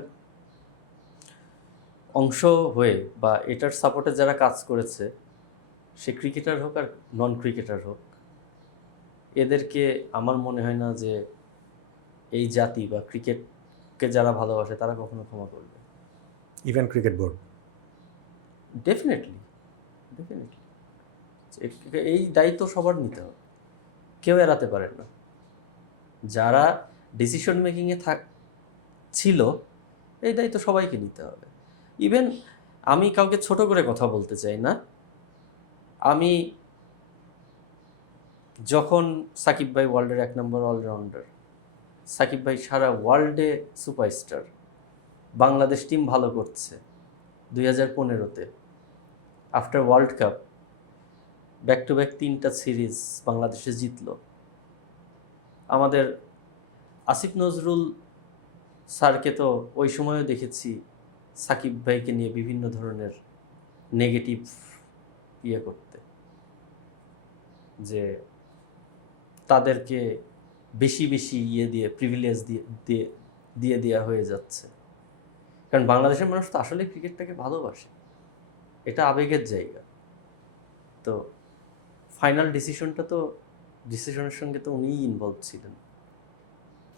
অংশ হয়ে বা এটার সাপোর্টে যারা কাজ করেছে, সে ক্রিকেটার হোক আর নন ক্রিকেটার হোক, এদেরকে আমার মনে হয় না যে এই জাতি বা ক্রিকেটকে যারা ভালোবাসে তারা কখনো ক্ষমা করবে। Even cricket board? ডেফিনেটলি এই দায়িত্ব সবার নিতে হবে, কেউ এড়াতে পারে না। যারা ডিসিশন মেকিংয়ে ছিল এই দায়িত্ব সবাইকে নিতে হবে। ইভেন আমি কাউকে ছোট করে কথা বলতে চাই না, আমি যখন সাকিব ভাই ওয়ার্ল্ডের 1 নম্বর অলরাউন্ডার, সাকিব ভাই সারা ওয়ার্ল্ডে সুপারস্টার, বাংলাদেশ টিম ভালো করছে 2015-তে after world cup back to back 3টা সিরিজ বাংলাদেশে জিতল। আমাদের আসিফ নজরুল স্যারকে তো ওই সময়ও দেখেছি সাকিব ভাইকে নিয়ে বিভিন্ন ধরনের নেগেটিভ করতে, যে তাদেরকে বেশি বেশি প্রিভিলেজ দিয়ে দেওয়া হয়ে যাচ্ছে। কারণ বাংলাদেশের মানুষ তো আসলে ক্রিকেটটাকে ভালোবাসে, এটা আবেগের জায়গা। তো ফাইনাল ডিসিশনের সঙ্গে তো উনিই ইনভলভ ছিলেন।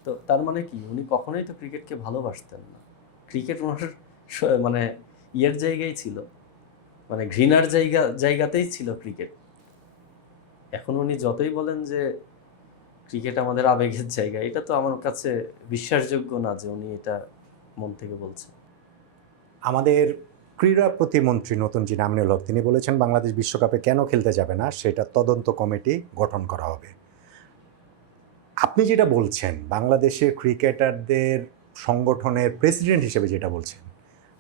তো তার মানে কি, উনি কখনোই তো ক্রিকেটকে ভালোবাসতেন না। ক্রিকেট ওনার মানে ইয়ের জায়গায় ছিল, মানে ঘৃণার জায়গাতেই ছিল ক্রিকেট। এখন উনি যতই বলেন যে ক্রিকেট আমাদের আবেগের জায়গা, এটা তো আমার কাছে বিশ্বাসযোগ্য না যে উনি এটা মন থেকে বলছেন। আমাদের ক্রীড়া প্রতিমন্ত্রী নতুন যিনি আমিনুল হক, তিনি বলেছেন বাংলাদেশ বিশ্বকাপে কেন খেলতে যাবে না সেটা তদন্ত কমিটি গঠন করা হবে। আপনি যেটা বলছেন বাংলাদেশের ক্রিকেটারদের সংগঠনের প্রেসিডেন্ট হিসেবে যেটা বলছেন,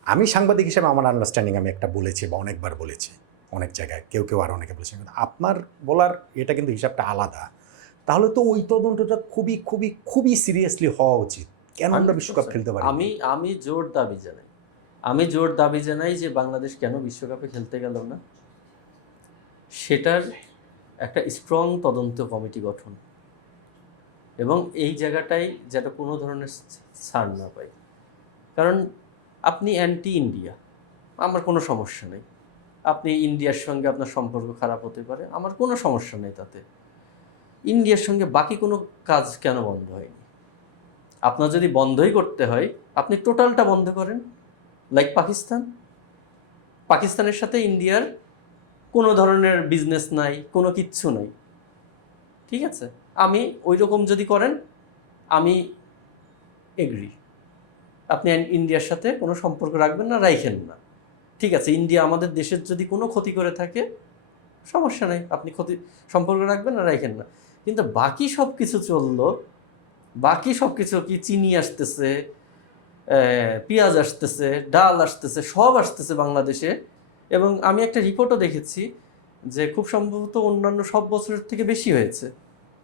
আমি সাংবাদিক হিসেবে আমার আন্ডারস্ট্যান্ডিং আমি একটা বলেছি বা অনেকবার বলেছি অনেক জায়গায়, কেউ আর অনেকে বলেছেন, কিন্তু আপনার বলার এটা কিন্তু হিসাবটা আলাদা। তাহলে তো ওই তদন্তটা খুবই খুবই খুবই সিরিয়াসলি হওয়া উচিত। কেন আমরা বিশ্বকাপ খেলতে পারি? আমি জোর দাবি জানাই যে বাংলাদেশ কেন বিশ্বকাপে খেলতে গেল না সেটার একটা স্ট্রং তদন্ত কমিটি গঠন, এবং এই জায়গাটাই যেটা কোনো ধরনের ছাড় না পাই। কারণ আপনি অ্যান্টি ইন্ডিয়া, আমার কোনো সমস্যা নেই। আপনি ইন্ডিয়ার সঙ্গে আপনার সম্পর্ক খারাপ হতে পারে, আমার কোনো সমস্যা নেই তাতে। ইন্ডিয়ার সঙ্গে বাকি কোনো কাজ কেন বন্ধ হয়নি? আপনার যদি বন্ধই করতে হয়, আপনি টোটালটা বন্ধ করেন। লাইক পাকিস্তানের সাথে ইন্ডিয়ার কোনো ধরনের বিজনেস নাই, কোনো কিচ্ছু নাই, ঠিক আছে? আমি ওই রকম যদি করেন আমি এগ্রি। আপনি ইন্ডিয়ার সাথে কোনো সম্পর্ক রাখবেন না, রাইখেন না, ঠিক আছে? ইন্ডিয়া আমাদের দেশের যদি কোনো ক্ষতি করে থাকে সমস্যা নেই, আপনি সম্পর্ক রাখবেন না, রাইখেন না। কিন্তু বাকি সব কিছু চললো, বাকি সব কিছু কি চিনি আসতেছে, পেঁয়াজ আসতেছে, ডাল আসতেছে, সব আসতেছে বাংলাদেশে। এবং আমি একটা রিপোর্টও দেখেছি যে খুব সম্ভবত অন্যান্য সব বছরের থেকে বেশি হয়েছে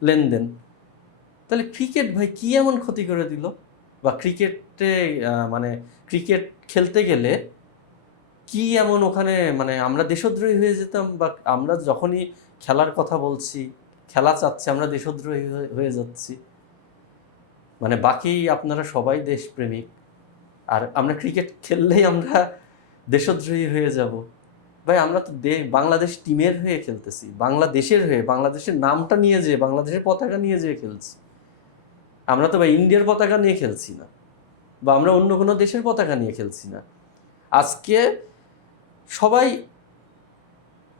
লেনদেন। তাহলে ক্রিকেট ভাই কি এমন ক্ষতি করে দিল? বা ক্রিকেটে মানে ক্রিকেট খেলতে গেলে কি এমন ওখানে, মানে আমরা দেশদ্রোহী হয়ে যেতাম? বা আমরা যখনই খেলার কথা বলছি, খেলা চাচ্ছি, আমরা দেশদ্রোহী হয়ে যাচ্ছি। মানে বাকি আপনারা সবাই দেশপ্রেমিক, আর আমরা ক্রিকেট খেললেই আমরা দেশদ্রোহী হয়ে যাব। ভাই আমরা তো বাংলাদেশ টিমের হয়ে খেলতেছি, বাংলাদেশের হয়ে, বাংলাদেশের নামটা নিয়ে যেয়ে, বাংলাদেশের পতাকা নিয়ে যেয়ে খেলছি। আমরা তো ভাই ইন্ডিয়ার পতাকা নিয়ে খেলছি না, বা আমরা অন্য কোনো দেশের পতাকা নিয়ে খেলছি না। আজকে সবাই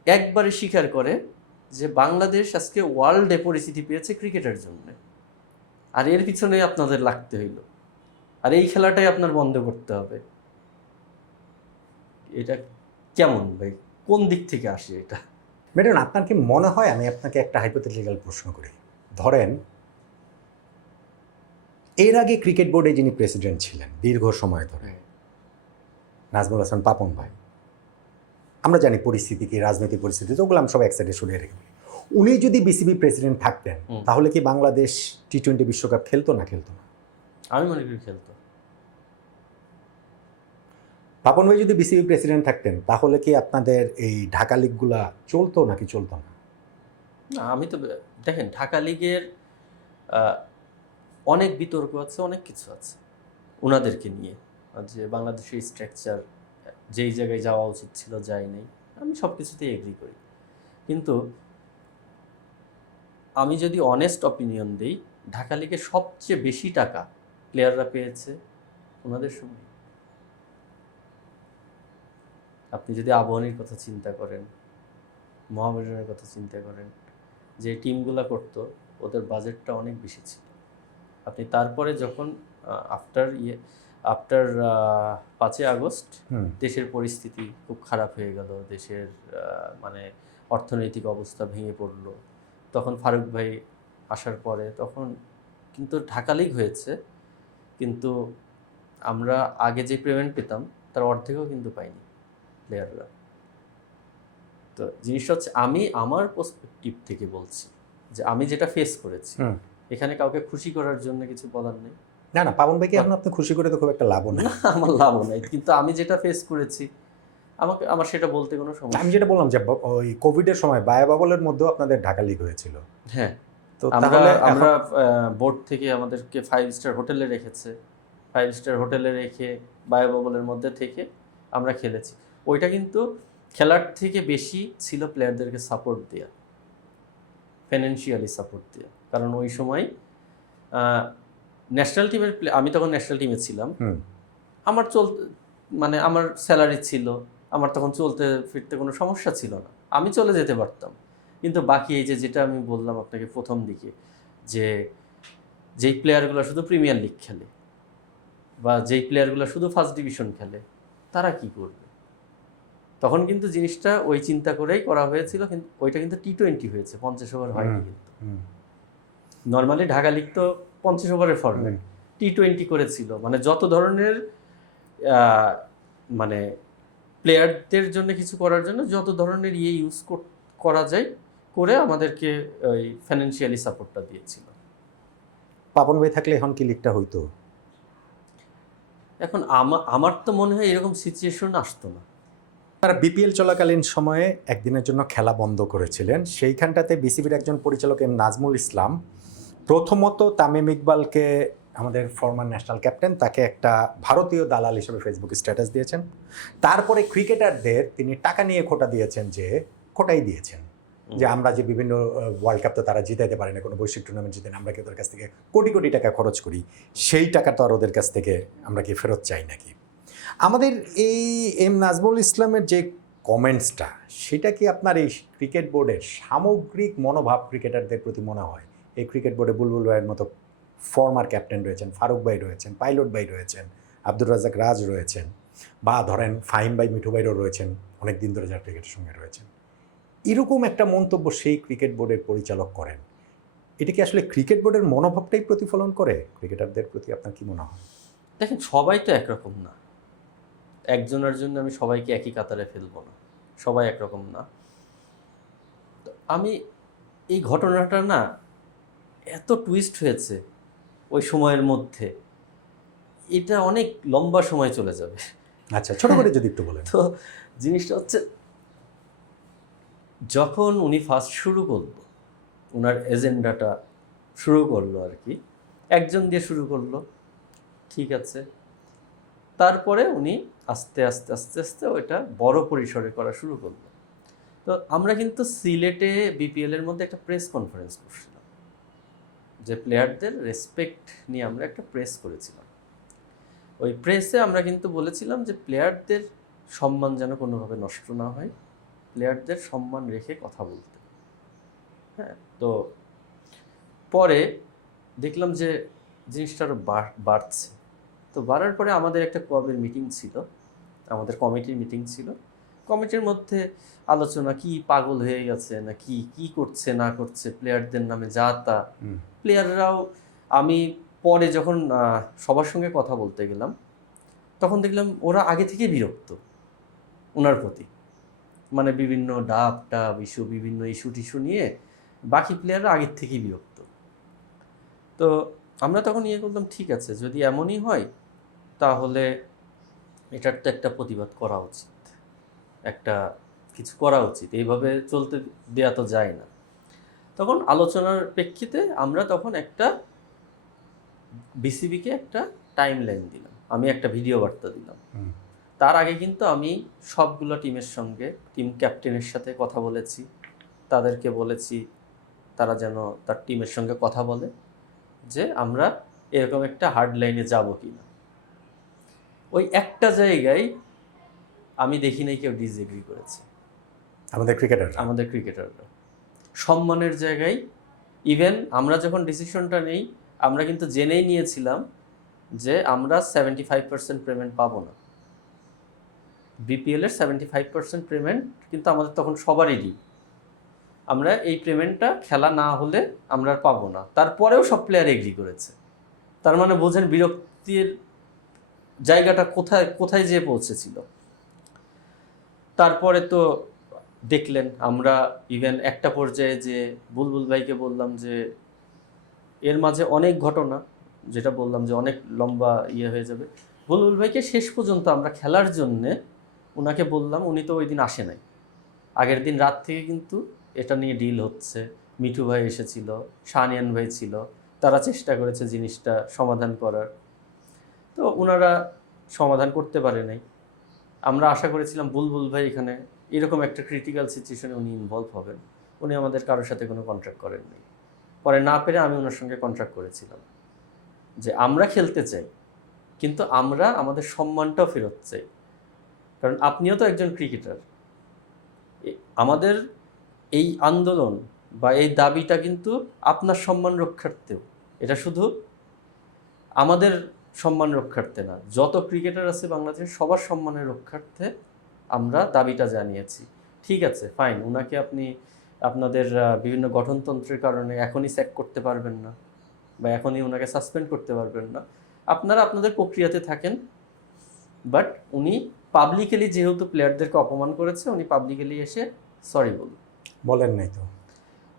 একবারে স্বীকার করে যে বাংলাদেশ আজকে ওয়ার্ল্ডে পরিচিতি পেয়েছে ক্রিকেটের জন্য, আর এর পিছনে আপনাদের লাগতে হইল, আর এই খেলাটাই আপনার বন্ধ করতে হবে। এটা কেমন ভাই? কোন দিক থেকে আসে এটা? ম্যাডাম, আপনার কি মনে হয়, আমি আপনাকে একটা হাইপোথেটিক্যাল প্রশ্ন করি, ধরেন এর আগে ক্রিকেট বোর্ডে যিনি প্রেসিডেন্ট ছিলেন দীর্ঘ সময় ধরে, নাজমুল হাসান পাপন ভাই, আমরা জানি পরিস্থিতি কি, রাজনৈতিক পরিস্থিতি, ওগুলো আমি সব এক সাইডে সরিয়ে রেখে বলি, উনি যদি বিসিবি প্রেসিডেন্ট থাকতেন তাহলে কি বাংলাদেশ টি-20 বিশ্বকাপ খেলতো না খেলতো না? আমি মনে করি খেলতো। পাপন ভাই যদি বিসিবি প্রেসিডেন্ট থাকতেন তাহলে কি আপনাদের এই ঢাকা লিগগুলা চলতো নাকি চলতো না? না, আমি তো দেখেন ঢাকা লিগের অনেক বিতর্ক আছে, অনেক কিছু আছে ওনাদেরকে নিয়ে, যে বাংলাদেশের স্ট্রাকচার যেই জায়গায় যাওয়া উচিত ছিল যায় নাই, আমি সব কিছুতেই এগ্রি করি। কিন্তু আমি যদি অনেস্ট অপিনিয়ন দিই, ঢাকা লিগে সবচেয়ে বেশি টাকা প্লেয়াররা পেয়েছে ওনাদের সময়। আপনি যদি আবাহনীর কথা চিন্তা করেন, মহামেডানের কথা চিন্তা করেন, যে টিমগুলো করতো ওদের বাজেটটা অনেক বেশি ছিল। আপনি তারপরে যখন আফটার 5ই আগস্ট দেশের পরিস্থিতি খুব খারাপ হয়ে গেল, দেশের মানে অর্থনৈতিক অবস্থা ভেঙে পড়লো, তখন ফারুক ভাই আসার পরে তখন কিন্তু ঢাকা লিগ হয়েছে, কিন্তু আমরা আগে যে পেমেন্ট পেতাম তার অর্ধেকও কিন্তু পাইনি প্লেয়াররা। তো জিনিসটা হচ্ছে, আমি আমার পার্সপেক্টিভ থেকে বলছি যে আমি যেটা ফেস করেছি, এখানে কাউকে খুশি করার জন্য কিছু বলার নেই। না, পাবন ভাইকে এখন আপনি খুশি করে তো খুব একটা লাভও নেই। আমার লাভও নাই, কিন্তু আমি যেটা ফেস করেছি আমার সেটা বলতে কোনো সমস্যা। আমি যেটা বললাম যে ওই কোভিডের সময় বায়া বাবলের মধ্যেও আপনাদের ঢাকা লিগ হয়েছিল। হ্যাঁ, তো আমরা বোর্ড থেকে আমাদেরকে 5 স্টার হোটেলে রেখেছে, 5 স্টার হোটেলে রেখে বায়া বাবলের মধ্যে থেকে আমরা খেলেছি। ওইটা কিন্তু খেলার থেকে বেশি ছিল প্লেয়ারদেরকে সাপোর্ট দেওয়া, ফাইন্যান্সিয়ালি সাপোর্ট দেওয়া। কারণ ওই সময় ন্যাশনাল টিমের আমি তখন ন্যাশনাল টিমে ছিলাম, আমার মানে আমার স্যালারি ছিল, আমার তখন চলতে ফিরতে কোনো সমস্যা ছিল না, আমি চলে যেতে পারতাম। কিন্তু বাকি এই যেটা আমি বললাম আপনাকে প্রথম দিকে, যে যেই প্লেয়ারগুলো শুধু প্রিমিয়ার লিগ খেলে বা যেই প্লেয়ারগুলো শুধু ফার্স্ট ডিভিশন খেলে, তারা কি করবে? তখন কিন্তু জিনিসটা ওই চিন্তা করেই করা হয়েছিল, কিন্তু ওইটা কিন্তু T20 হয়েছে, 50 ওভার হয়নি। কিন্তু নর্মালি ঢাকা লিগ তো 50 ওভারের ফরম্যাট, T20 করেছিল। মানে যত ধরনের মানে প্লেয়ারদের জন্য কিছু করার জন্য যত ধরনের ইউজ করা যায় করে আমাদেরকে ওই ফাইন্যান্সিয়ালি সাপোর্টটা দিয়েছিল। পাপন ভাই থাকলে এখন কি লিগটা হইতো? এখন আমার তো মনে হয় এরকম সিচুয়েশন আসতো না। তারা বিপিএল চলাকালীন সময়ে একদিনের জন্য খেলা বন্ধ করেছিলেন। সেইখানটাতে বিসিবির একজন পরিচালক নাজমুল ইসলাম প্রথমত তামিম ইকবালকে, আমাদের ফরমার ন্যাশনাল ক্যাপ্টেন, তাকে একটা ভারতীয় দালাল হিসেবে ফেসবুকে স্ট্যাটাস দিয়েছেন। তারপরে ক্রিকেটারদের তিনি টাকা নিয়ে খোটা দিয়েছেন, খোটাই দিয়েছেন যে আমরা যে বিভিন্ন ওয়ার্ল্ড কাপ তো তারা জিতাইতে পারে না, কোনো বৈশ্বিক টুর্নামেন্ট জিতে না, আমরা কি ওদের কাছ থেকে কোটি কোটি টাকা খরচ করি, সেই টাকা তো আর ওদের কাছ থেকে আমরা কি ফেরত চাই নাকি? আমাদের এই নাজমুল ইসলামের যে কমেন্টসটা, সেটা কি আপনার এই ক্রিকেট বোর্ডের সামগ্রিক মনোভাব ক্রিকেটারদের প্রতি মনে হয়? এই ক্রিকেট বোর্ডে বুলবুল ভাইয়ের মতো ফর্মার ক্যাপ্টেন রয়েছেন, ফারুক ভাই রয়েছেন, পাইলট ভাই রয়েছেন, আব্দুর রাজাক রাজ রয়েছেন, বা ধরেন ফাহিম ভাই, মিঠু ভাইরও রয়েছেন, অনেক দিন ধরে যারা ক্রিকেটের সঙ্গে রয়েছেন, এরকম একটা মন্তব্য সেই ক্রিকেট বোর্ডের পরিচালক করেন, এটা কি আসলে ক্রিকেট বোর্ডের মনোভাবটাই প্রতিফলন করে ক্রিকেটারদের প্রতি? আপনার কি মনে হয়? দেখেন, সবাই তো একরকম না, একজনের জন্য আমি সবাইকে একই কাতারে ফেলবো না, সবাই একরকম না। তো আমি এই ঘটনাটা না এত টুইস্ট হয়েছে ওই সময়ের মধ্যে, এটা অনেক লম্বা সময় চলে যাবে। আচ্ছা, ছোট করে যদি একটু বলেন। তো জিনিসটা হচ্ছে, যখন উনি ফার্স্ট শুরু করলো, ওনার এজেন্ডাটা শুরু করলো আর কি, একজন দিয়ে শুরু করলো, ঠিক আছে। তারপরে উনি আস্তে আস্তে আস্তে আস্তে ওইটা বড় পরিসরে করা শুরু করলো। তো আমরা কিন্তু সিলেটে বিপিএলের মধ্যে একটা প্রেস কনফারেন্স করছিলাম, যে প্লেয়ারদের রেসপেক্ট নিয়ে আমরা একটা প্রেস করেছিলাম। ওই প্রেসে আমরা কিন্তু বলেছিলাম যে প্লেয়ারদের সম্মান যেন কোনোভাবে নষ্ট না হয়, প্লেয়ারদের সম্মান রেখে কথা বলতে। হ্যাঁ, তো পরে দেখলাম যে জিনিসটা আরও বাড়ছে। তো বাড়ার পরে আমাদের একটা ক্লাবের মিটিং ছিল, আমাদের কমিটির মিটিং ছিল। কমিটির মধ্যে আলোচনা, কি পাগল হয়ে গেছে না কি করছে না করছে, প্লেয়ারদের নামে যা তা। প্লেয়াররাও, আমি পরে যখন সবার সঙ্গে কথা বলতে গেলাম, তখন দেখলাম ওরা আগে থেকে বিরক্ত ওনার প্রতি, মানে বিভিন্ন বিভিন্ন ইস্যু টিস্যু নিয়ে বাকি প্লেয়াররা আগের থেকেই বিরক্ত। তো আমরা তখন করলাম, ঠিক আছে, যদি এমনই হয় তাহলে এটার তো একটা প্রতিবাদ করা উচিত, একটা কিছু করা উচিত, এইভাবে চলতে দেওয়া তো যায় না। তখন আলোচনার প্রেক্ষিতে আমরা তখন একটা বিসিবিকে একটা টাইম লাইন দিলাম, আমি একটা ভিডিও বার্তা দিলাম। তার আগে কিন্তু আমি সবগুলো টিমের সঙ্গে, টিম ক্যাপ্টেনের সাথে কথা বলেছি, তাদেরকে বলেছি তারা যেন তার টিমের সঙ্গে কথা বলে যে আমরা এরকম একটা হার্ড লাইনে যাব কি না। ওই একটা জায়গায় আমি দেখি নাই কেউ ডিসএগ্রি করেছে, আমাদের ক্রিকেটাররা সম্মানের জায়গায়। ইভেন আমরা যখন ডিসিশনটা নেই, আমরা কিন্তু জেনেই নিয়েছিলাম যে আমরা 75% পেমেন্ট পাবো না। বিপিএলের 75% পেমেন্ট কিন্তু আমাদের তখন সবারই ডিউ, আমরা এই পেমেন্টটা খেলা না হলে আমরা পাবো না। তারপরেও সব প্লেয়ার এগ্রি করেছে। তার মানে বোঝেন বিরক্তির জায়গাটা কোথায় যেয়ে পৌঁছেছিল। তারপরে তো দেখলেন আমরা ইভেন একটা পর্যায়ে যে বুলবুল ভাইকে বললাম যে এর মাঝে অনেক ঘটনা, যেটা বললাম যে অনেক লম্বা হয়ে যাবে। বুলবুল ভাইকে শেষ পর্যন্ত আমরা খেলার জন্যে ওনাকে বললাম, উনি তো ওই দিন আসে নাই, আগের দিন রাত থেকে কিন্তু এটা নিয়ে ডিল হচ্ছে। মিঠু ভাই এসেছিল, শাহনিয়ান ভাই ছিল, তারা চেষ্টা করেছে জিনিসটা সমাধান করার, তো ওনারা সমাধান করতে পারে নাই। আমরা আশা করেছিলাম বুলবুল ভাই এখানে এরকম একটা ক্রিটিক্যাল সিচুয়েশনে উনি ইনভলভ হবেন, উনি আমাদের কারোর সাথে কোনো কন্ট্রাক্ট করেননি। পরে না পেরে আমি ওনার সঙ্গে কন্ট্রাক্ট করেছিলাম যে আমরা খেলতে চাই, কিন্তু আমরা আমাদের সম্মানটাও ফেরত চাই, কারণ আপনিও তো একজন ক্রিকেটার। আমাদের এই আন্দোলন বা এই দাবিটা কিন্তু আপনার সম্মান রক্ষার্থেও, এটা শুধু আমাদের সম্মান রক্ষার্থে না, যত ক্রিকেটার আছে বাংলাদেশের সবার সম্মানের রক্ষার্থে আমরা দাবিটা জানিয়েছি। ঠিক আছে, ফাইন, ওনাকে আপনি আপনাদের বিভিন্ন গঠনতন্ত্রের কারণে এখনই স্যাক করতে পারবেন না বা এখনই ওনাকে সাসপেন্ড করতে পারবেন না, আপনারা আপনাদের প্রক্রিয়াতে থাকেন। বাট উনি পাবলিকলি যেহেতু প্লেয়ারদেরকে অপমান করেছে, উনি পাবলিকলি এসে সরি বলুন। বলেন নাই তো?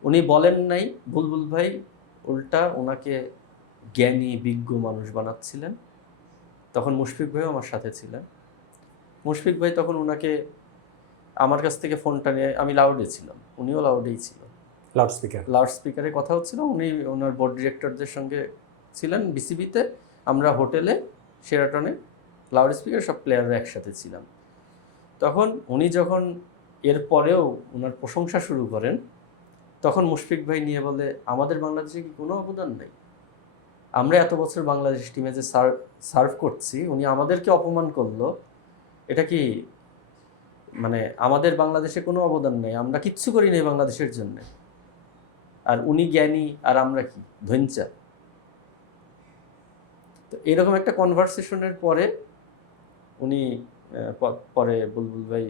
উনি বলেন নাই, বুলবুল ভাই উল্টা ওনাকে জ্ঞানী বিজ্ঞ মানুষ বানাচ্ছিলেন। তখন মুশফিক ভাইও আমার সাথে ছিলেন। মুশফিক ভাই তখন ওনাকে আমার কাছ থেকে ফোনটা নিয়ে, আমি লাউডে ছিলাম, উনিও লাউডেই ছিল, লাউড স্পিকারে কথা হচ্ছিল। উনি ওনার বোর্ড ডিরেক্টরদের সঙ্গে ছিলেন বিসিবিতে, আমরা হোটেলে শেরাটনে লাউড স্পিকার সব প্লেয়াররা একসাথে ছিলাম। তখন উনি যখন এরপরেও ওনার প্রশংসা শুরু করেন, তখন মুশফিক ভাই নিয়ে বলে আমাদের বাংলাদেশে কি কোনো অবদান নেই? আমরা এত বছর বাংলাদেশ টিমে যে সার্ভ করছি, উনি আমাদেরকে অপমান করলো, এটা কি মানে আমাদের বাংলাদেশে কোনো অবদান নেই? আমরা কিচ্ছু করি নাই বাংলাদেশের জন্য, আর উনি জ্ঞানী আর আমরা কি ধৈঞ্চা? তো এরকম একটা কনভারসেশনের পরে উনি পরে বুলবুল ভাই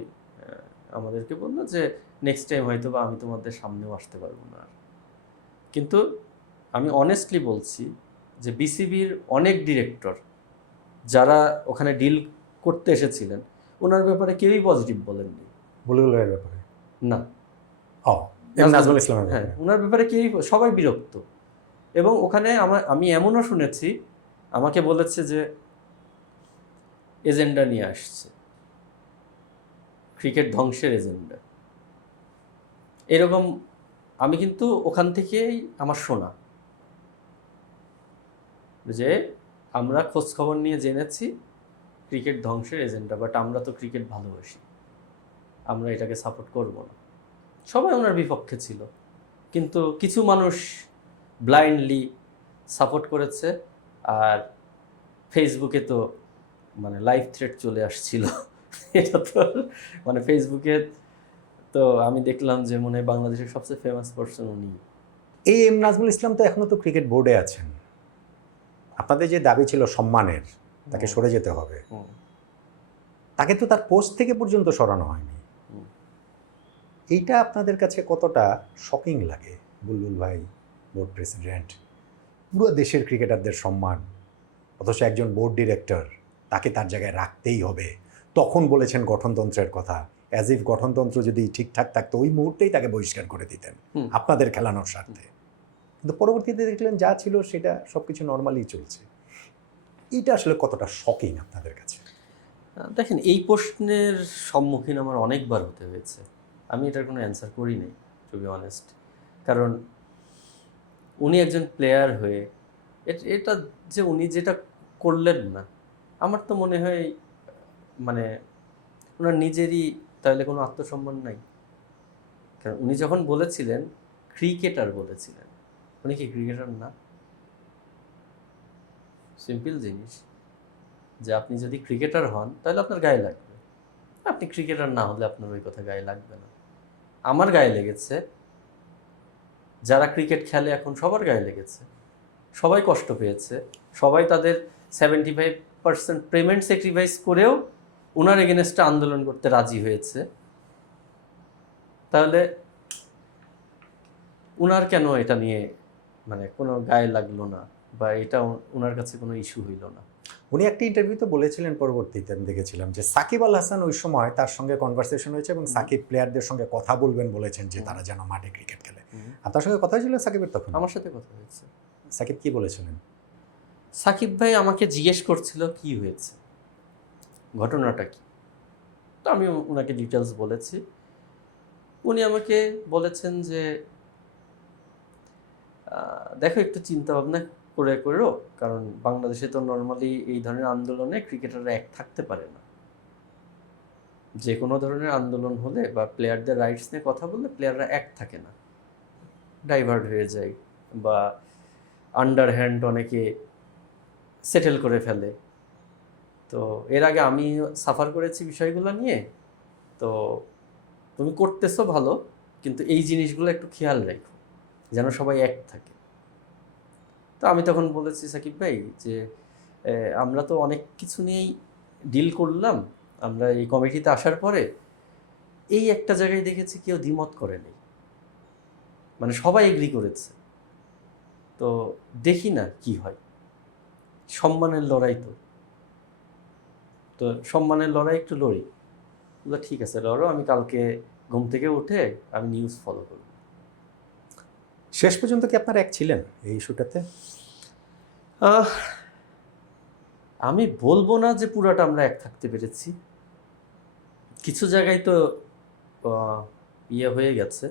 আমাদেরকে বললো যে নেক্সট টাইম হয়তো বা আমি তোমাদের সামনেও আসতে পারবো না। কিন্তু আমি অনেস্টলি বলছি যে বিসিবির অনেক ডিরেক্টর যারা ওখানে ডিল করতে এসেছিলেন, ওনার ব্যাপারে কেউই পজিটিভ বলেননি। বুলবুল ভাইয়ের ব্যাপারে না, নাজমুল ইসলামের হ্যাঁ, ব্যাপারে ওনার ব্যাপারে কেউই, সবাই বিরক্ত। এবং ওখানে আমি এমনও শুনেছি, আমাকে বলেছে যে এজেন্ডা নিয়ে আসছে, ক্রিকেট ধ্বংসের এজেন্ডা, এরকম। আমি কিন্তু ওখান থেকেই আমার শোনা যে আমরা খোঁজ খবর নিয়ে জেনেছি ক্রিকেট ধ্বংসের এজেন্ডা, বাট আমরা তো ক্রিকেট ভালোবাসি, আমরা এটাকে সাপোর্ট করব না। সবাই ওনার বিপক্ষে ছিল, কিন্তু কিছু মানুষ ব্লাইন্ডলি সাপোর্ট করেছে। আর ফেসবুকে তো মানে লাইভ থ্রেড চলে আসছিল এটা তো মানে ফেসবুকে তো আমি দেখলাম যে মনে হয় বাংলাদেশের সবচেয়ে ফেমাস পারসন উনি। এই নাজমুল ইসলাম তো এখনো তো ক্রিকেট বোর্ডে আছেন। আপনাদের যে দাবি ছিল সম্মানের, তাকে সরে যেতে হবে, তাকে তো তার পোস্ট থেকে পর্যন্ত সরানো হয়নি। এইটা আপনাদের কাছে কতটা শকিং লাগে? বুলবুল ভাই বোর্ড প্রেসিডেন্ট, পুরো দেশের ক্রিকেটারদের সম্মান, অথচ একজন বোর্ড ডিরেক্টর, তাকে তার জায়গায় রাখতেই হবে। তখন বলেছেন গঠনতন্ত্রের কথা, অ্যাজ ইফ গঠনতন্ত্র যদি ঠিকঠাক থাকতো ওই মুহূর্তেই তাকে বহিষ্কার করে দিতেন আপনাদের খেলানোর স্বার্থে। কিন্তু পরবর্তীতে দেখলেন যা ছিল সেটা সব কিছু নর্মালি চলছে। এটা আসলে কতটা শকিং আপনাদের কাছে? দেখেন, এই প্রশ্নের সম্মুখীন আমার অনেকবার হতে হয়েছে, আমি এটার কোনো অ্যান্সার করি নাই টু বি অনেস্ট। কারণ উনি একজন প্লেয়ার হয়ে এটা যে উনি যেটা করলেন না, আমার তো মনে হয় মানে ওনার নিজেরই তাহলে কোনো আত্মসম্মান নাই। কারণ উনি যখন বলেছিলেন ক্রিকেটার বলেছিলেন, উনি কি ক্রিকেটার না? সিম্পল জিনিস যে আপনি যদি ক্রিকেটার হন তাহলে আপনার গায়ে লাগবে, আপনি ক্রিকেটার না হলে আপনার ওই কথা গায়ে লাগবে না। আমার গায়ে লেগেছে, যারা ক্রিকেট খেলে এখন সবার গায়ে লেগেছে, সবাই কষ্ট পেয়েছে, সবাই তাদের 75% পেমেন্ট স্যাক্রিফাইস করেও ওনার এগেনস্টে আন্দোলন করতে রাজি হয়েছে। তাহলে ওনার কেন এটা নিয়ে মানে কোনো গায়ে লাগলো না বা এটা ওনার কাছে কোনো ইস্যু হইল না? উনি একটা ইন্টারভিউতে বলেছিলেন, পরবর্তীতে আমি দেখেছিলাম, যে সাকিব আল হাসান ওই সময় তার সঙ্গে কনভারসেশন হয়েছে এবং সাকিব প্লেয়ারদের সঙ্গে কথা বলবেন বলেছেন যে তারা যেন মাঠে ক্রিকেট খেলে। আপনার সঙ্গে কথা হয়েছিল সাকিবের তখন? আমার সাথে কথা হয়েছে। সাকিব কি বলেছিলেন? সাকিব ভাই আমাকে জিজ্ঞেস করছিল কি হয়েছে, ঘটনাটা কি। তো আমি ওনাকে ডিটেলস বলেছি। উনি আমাকে বলেছেন যে দেখো একটু চিন্তা ভাবনা করো, কারণ বাংলাদেশে তো নর্মালি এই ধরনের আন্দোলনে ক্রিকেটাররা এক থাকতে পারে না। যে কোনো ধরনের আন্দোলন হলে বা প্লেয়ারদের রাইটস নিয়ে কথা বললে প্লেয়াররা এক থাকে না, ডাইভার্ট হয়ে যায় বা আন্ডারহ্যান্ড অনেকে সেটেল করে ফেলে। তো এর আগে আমি সাফার করেছি বিষয়গুলো নিয়ে। তো তুমি করতেছো ভালো, কিন্তু এই জিনিসগুলো একটু খেয়াল রেখো যেন সবাই এক থাকে। তো আমি তখন বলেছি সাকিব ভাই যে আমরা তো অনেক কিছু নিয়েই ডিল করলাম, আমরা এই কমিটিতে আসার পরে এই একটা জায়গায় দেখেছি কেউ দ্বিমত করেনি, মানে সবাই এগ্রি করেছে। তো দেখি না কি হয়, সম্মানের লড়াই তো, তো সম্মানের লড়াই একটু লড়ি। বললো ঠিক আছে লড়ো, আমি কালকে ঘুম থেকে উঠে আমি নিউজ ফলো করব। শেষ পর্যন্ত কি আপনারা এক ছিলেন এই ইস্যুটাতে? আহ, আমি বলবো না যে পুরাটা আমরা এক থাকতে পেরেছি, কিছু জায়গায় তো ইয়ে হয়ে গেছে,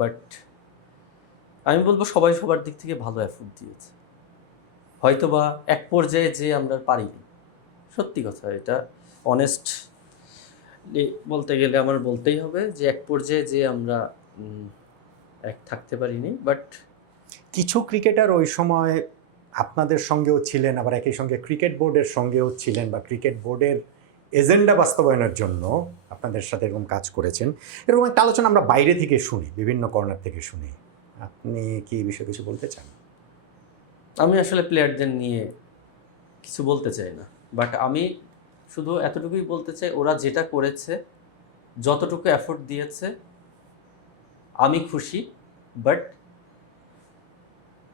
বাট আমি বলবো সবাই সবার দিক থেকে ভালো এফোর্ট দিয়েছে। হয়তো বা এক পর্যায়ে যে আমরা পারিনি, সত্যি কথা, এটা অনেস্ট বলতে গেলে আমার বলতেই হবে যে এক পর্যায়ে যে আমরা এক থাকতে পারিনি। বাট কিছু ক্রিকেটার ওই সময় আপনাদের সঙ্গেও ছিলেন, আবার একই সঙ্গে ক্রিকেট বোর্ডের সঙ্গেও ছিলেন, বা ক্রিকেট বোর্ডের এজেন্ডা বাস্তবায়নের জন্য আপনাদের সাথে এরকম কাজ করেছেন। এরকম একটা আলোচনা আমরা বাইরে থেকে শুনি, বিভিন্ন কর্নার থেকে শুনি। আপনি কি এই বিষয়ে কিছু বলতে চান? আমি আসলে প্লেয়ারদের নিয়ে কিছু বলতে চাই না, বাট আমি শুধু এতটুকুই বলতে চাই ওরা যেটা করেছে, যতটুকু এফোর্ট দিয়েছে আমি খুশি। বাট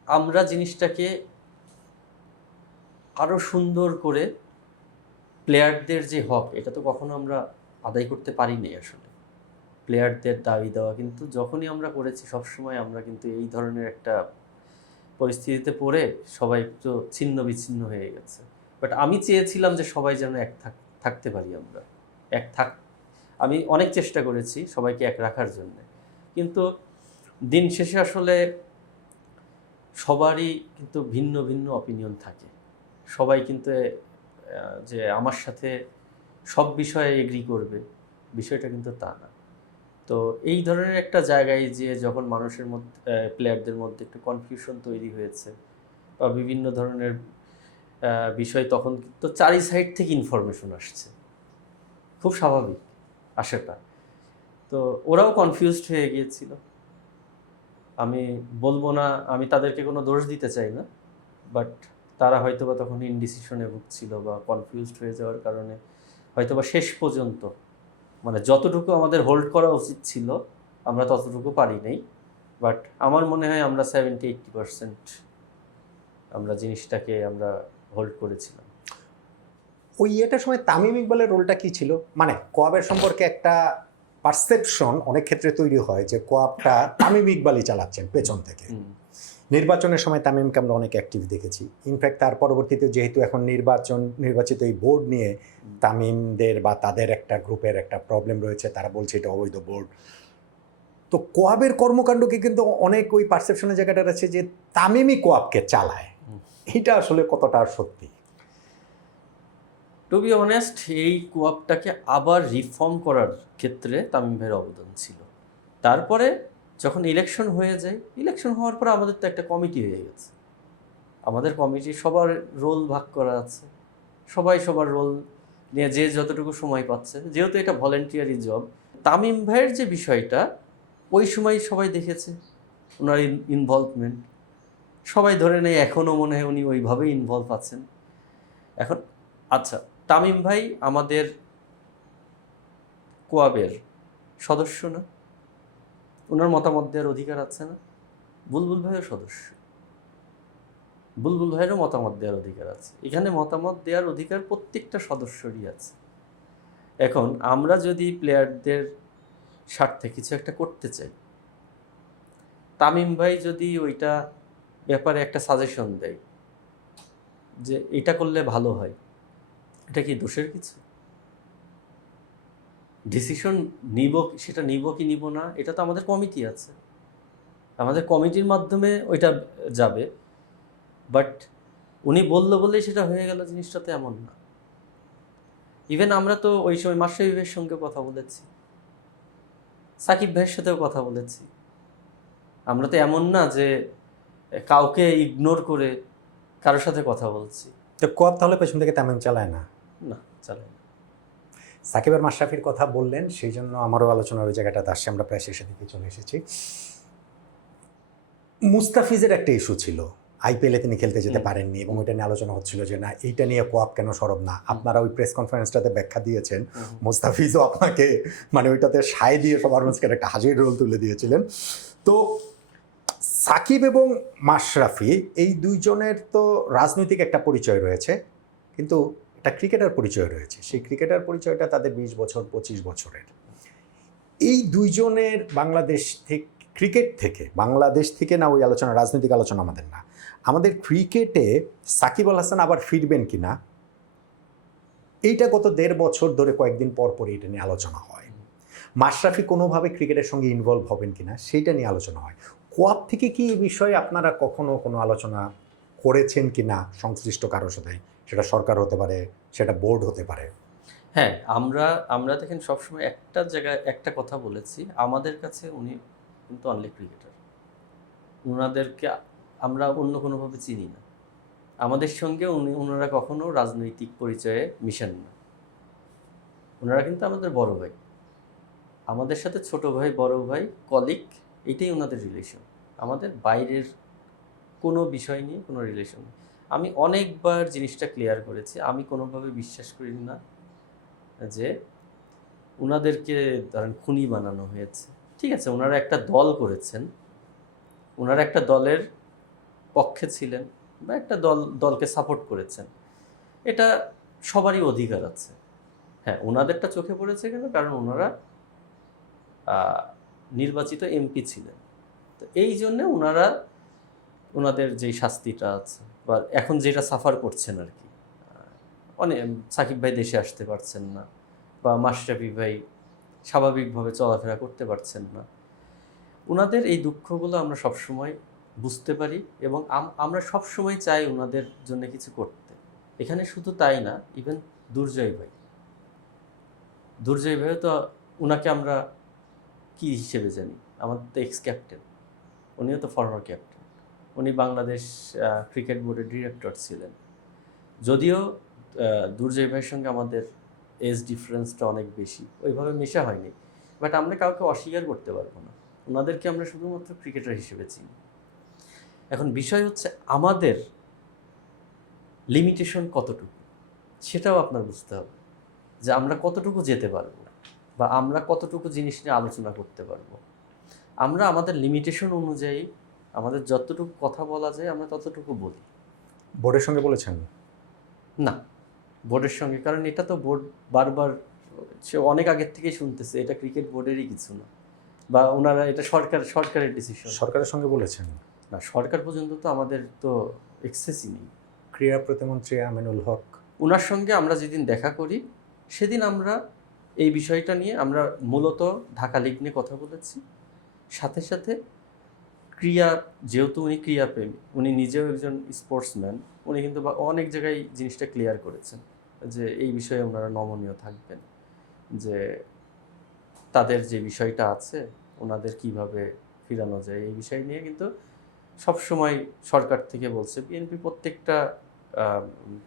আমরা জিনিসটাকে আরও সুন্দর করে, প্লেয়ারদের যে হক এটা তো কখনো আমরা আদায় করতে পারিনি আসলে। প্লেয়ারদের দাবি দেওয়া কিন্তু যখনই আমরা করেছি সবসময় আমরা কিন্তু এই ধরনের একটা পরিস্থিতিতে পড়ে সবাই তো ছিন্ন বিচ্ছিন্ন হয়ে গেছে। বাট আমি চেয়েছিলাম যে সবাই যেন এক থাকতে পারি, আমরা এক থাক, আমি অনেক চেষ্টা করেছি সবাইকে এক রাখার জন্য, কিন্তু দিন শেষে আসলে সবারই কিন্তু ভিন্ন ভিন্ন অপিনিয়ন থাকে। সবাই কিন্তু যে আমার সাথে সব বিষয়ে এগ্রি করবে বিষয়টা কিন্তু তা না। তো এই ধরনের একটা জায়গায় যে যখন মানুষের মধ্যে, প্লেয়ারদের মধ্যে একটু কনফিউশন তৈরি হয়েছে বা বিভিন্ন ধরনের বিষয়, তখন কিন্তু চারি সাইড থেকে ইনফরমেশন আসছে, খুব স্বাভাবিক আসাটা। তো ওরাও কনফিউজড হয়ে গিয়েছিল। আমি বলবো না, আমি তাদেরকে কোনো দোষ দিতে চাই না, বাট তারা হয়তোবা তখন ইনডিসিশনে ভুগছিল বা কনফিউজড হয়ে যাওয়ার কারণে হয়তোবা শেষ পর্যন্ত, মানে যতটুকু আমাদের হোল্ড করা উচিত ছিল আমরা ততটুকু পারি নাই। বাট আমার মনে হয় আমরা 70-80% আমরা জিনিসটাকে আমরা হোল্ড করেছিলাম। ওই এটার সময় তামিম ইকবালের রোলটা কি ছিল? মানে কোয়াবের সম্পর্কে একটা পারসেপশন অনেক ক্ষেত্রে তৈরি হয় যে কোয়াবটা তামিম ইকবালই চালাচ্ছেন পেছন থেকে। নির্বাচনের সময় তামিমকে আমরা অনেক অ্যাক্টিভ দেখেছি। ইনফ্যাক্ট তার পরবর্তীতে যেহেতু এখন নির্বাচিত এই বোর্ড নিয়ে তামিমদের বা তাদের একটা গ্রুপের একটা প্রবলেম রয়েছে, তারা বলছে এটা অবৈধ বোর্ড। তো কোয়াবের কর্মকাণ্ডকে কিন্তু অনেক ওই পারসেপশনের জায়গাটা আছে যে তামিমই কোয়াবকে চালায়। এটা আসলে কতটা সত্যি? টু বি অনেস্ট, এই কোয়াবটাকে আবার রিফর্ম করার ক্ষেত্রে তামিম ভাইয়ের অবদান ছিল। তারপরে যখন ইলেকশন হয়ে যায়, ইলেকশন হওয়ার পরে আমাদের তো একটা কমিটি হয়ে গেছে, আমাদের কমিটি সবার রোল ভাগ করা আছে, সবাই সবার রোল নিয়ে যে যতটুকু সময় পাচ্ছে, যেহেতু এটা ভলেন্টিয়ারি জব। তামিম ভাইয়ের যে বিষয়টা ওই সময় সবাই দেখেছে ওনার ইনভলভমেন্ট, সবাই ধরে নেয় এখনও মনে হয় উনি ওইভাবেই ইনভলভ আছেন। এখন আচ্ছা, তামিম ভাই আমাদের কোয়াবের সদস্য না? ওনার মতামত দেওয়ার অধিকার আছে না? বুলবুল ভাইও সদস্য, বুলবুল ভাইয়েরও মতামত দেওয়ার অধিকার আছে। এখানে মতামত দেওয়ার অধিকার প্রত্যেকটা সদস্যরই আছে। এখন আমরা যদি প্লেয়ারদের স্বার্থে কিছু একটা করতে চাই, তামিম ভাই যদি ওইটা ব্যাপারে একটা সাজেশন দেয় যে এটা করলে ভালো হয়, এটা কি দোষের কিছু? ডিসিশন নিব, সেটা নিব কি নিব না এটা তো আমাদের কমিটি আছে, আমাদের কমিটির মাধ্যমে ওইটা যাবে। বাট উনি বললো বলেই সেটা হয়ে গেল, জিনিসটা তো এমন না। ইভেন আমরা তো ওই সময় মাশরাফি ভাইয়ের সঙ্গে কথা বলেছি, সাকিব ভাইয়ের সাথেও কথা বলেছি। আমরা তো এমন না যে কাউকে ইগনোর করে কারোর সাথে কথা বলছি। তো কোয়াব তাহলে পেছন থেকে তেমন চালায় না? না, চালাই না। সাকিব আর মাশরাফির কথা বললেন, সেই জন্য আমারও আলোচনার ওই জায়গাটাতে আসছে, আমরা প্রায় শেষের দিকে চলে এসেছি। মুস্তাফিজের একটা ইস্যু ছিল, আইপিএলে তিনি খেলতে যেতে পারেননি এবং ওইটা নিয়ে আলোচনা হচ্ছিল যে না এইটা নিয়ে কোয়াব কেন সরব না। আপনারা ওই প্রেস কনফারেন্সটাতে ব্যাখ্যা দিয়েছেন, মুস্তাফিজও আপনাকে মানে ওইটাতে সায় দিয়ে সবার মাঝখানে একটা হাজির রোল তুলে দিয়েছিলেন। তো সাকিব এবং মাশরাফি এই দুইজনের তো রাজনৈতিক একটা পরিচয় রয়েছে, কিন্তু একটা ক্রিকেটার পরিচয় রয়েছে। সেই ক্রিকেটার পরিচয়টা তাদের 20 বছর 25 বছরের। এই দুইজনের বাংলাদেশ থেকে, ক্রিকেট থেকে, বাংলাদেশ থেকে না, ওই আলোচনা রাজনৈতিক আলোচনা আমাদের না, আমাদের ক্রিকেটে সাকিব আল হাসান আবার ফিরবেন কিনা, এইটা গত 1.5 বছর ধরে কয়েকদিন পর পর এটা নিয়ে আলোচনা হয়। মাশরাফি কোনোভাবে ক্রিকেটের সঙ্গে ইনভলভ হবেন কিনা সেইটা নিয়ে আলোচনা হয়। কোয়াব থেকে কি এই বিষয়ে আপনারা কখনো কোনো আলোচনা করেছেন কিনা সংশ্লিষ্ট কারোর সাথে? সেটা সরকার হতে পারে, সেটা বোর্ড হতে পারে। হ্যাঁ, আমরা দেখেন সবসময় একটা জায়গায় একটা কথা বলেছি, আমাদের কাছে উনি কিন্তু অনলি ক্রিকেটার। ওনাদেরকে আমরা অন্য কোনোভাবে চিনি না। আমাদের সঙ্গে ওনারা কখনো রাজনৈতিক পরিচয়ে মিশেন না। ওনারা কিন্তু আমাদের বড় ভাই, আমাদের সাথে ছোট ভাই, বড় ভাই, কলিগ, এটাই ওনাদের রিলেশন। আমাদের বাইরের কোনো বিষয় নিয়ে কোনো রিলেশন নেই। আমি অনেকবার জিনিসটা ক্লিয়ার করেছি, আমি কোনোভাবে বিশ্বাস করি না যে ওনাদেরকে ধরেন খুনি বানানো হয়েছে। ঠিক আছে, ওনারা একটা দল করেছেন, ওনারা একটা দলের পক্ষে ছিলেন বা একটা দলকে সাপোর্ট করেছেন, এটা সবারই অধিকার আছে। হ্যাঁ, ওনাদেরটা চোখে পড়েছে কেন? কারণ ওনারা নির্বাচিত এমপি ছিলেন। তো এই জন্যে ওনারা ওনাদের যেই শাস্তিটা আছে বা এখন যেটা সাফার করছেন আর কি, অনেক সাকিব ভাই দেশে আসতে পারছেন না বা মাশরাফি ভাই স্বাভাবিকভাবে চলাফেরা করতে পারছেন না, ওনাদের এই দুঃখগুলো আমরা সবসময় বুঝতে পারি এবং আমরা সবসময় চাই ওনাদের জন্য কিছু করতে। এখানে শুধু তাই না, ইভেন দুর্জয় ভাইও তো, ওনাকে আমরা কি হিসেবে জানি? আমাদের তো এক্স ক্যাপ্টেন, উনিও তো ফরমার ক্যাপ্টেন, উনি বাংলাদেশ ক্রিকেট বোর্ডের ডিরেক্টর ছিলেন। যদিও দুর্জয় ভাইয়ের সঙ্গে আমাদের এজ ডিফারেন্সটা অনেক বেশি, ওইভাবে মেশা হয়নি, বাট আমরা কাউকে অস্বীকার করতে পারবো না, ওনাদেরকে আমরা শুধুমাত্র ক্রিকেটার হিসেবে চিনি। এখন বিষয় হচ্ছে আমাদের লিমিটেশন কতটুকু, সেটাও আপনার বুঝতে হবে, যে আমরা কতটুকু যেতে পারবো বা আমরা কতটুকু জিনিস নিয়ে আলোচনা করতে পারবো। আমরা আমাদের লিমিটেশন অনুযায়ী আমাদের যতটুকু কথা বলা যায় আমরা ততটুকু বলি। বোর্ডের সঙ্গে বলেছেন না, বোর্ডের সঙ্গে, কারণ এটা তো বোর্ড বারবার সে অনেক আগের থেকেই শুনতেছে, এটা ক্রিকেট বোর্ডেরই কিছু না, বা ওনারা এটা সরকারের ডিসিশন। সরকারের সঙ্গে বলেছেন না, সরকার পর্যন্ত তো আমাদের তো এক্সেসই নেই। ক্রীড়া প্রতিমন্ত্রী আমিনুল হক, ওনার সঙ্গে আমরা যেদিন দেখা করি সেদিন আমরা এই বিষয়টা নিয়ে আমরা মূলত ঢাকা লিগ নিয়ে কথা বলেছি। সাথে সাথে যেহেতু উনি ক্রীড়াপ্রেমী, উনি নিজেও একজন স্পোর্টসম্যান, উনি কিন্তু অনেক জায়গায় জিনিসটা ক্লিয়ার করেছেন যে এই বিষয়ে ওনারা নমনীয় থাকবেন, যে তাদের যে বিষয়টা আছে ওনাদের কিভাবে ফিরানো যায় এই বিষয় নিয়ে কিন্তু সবসময় সরকার থেকে বলছে। বিএনপি প্রত্যেকটা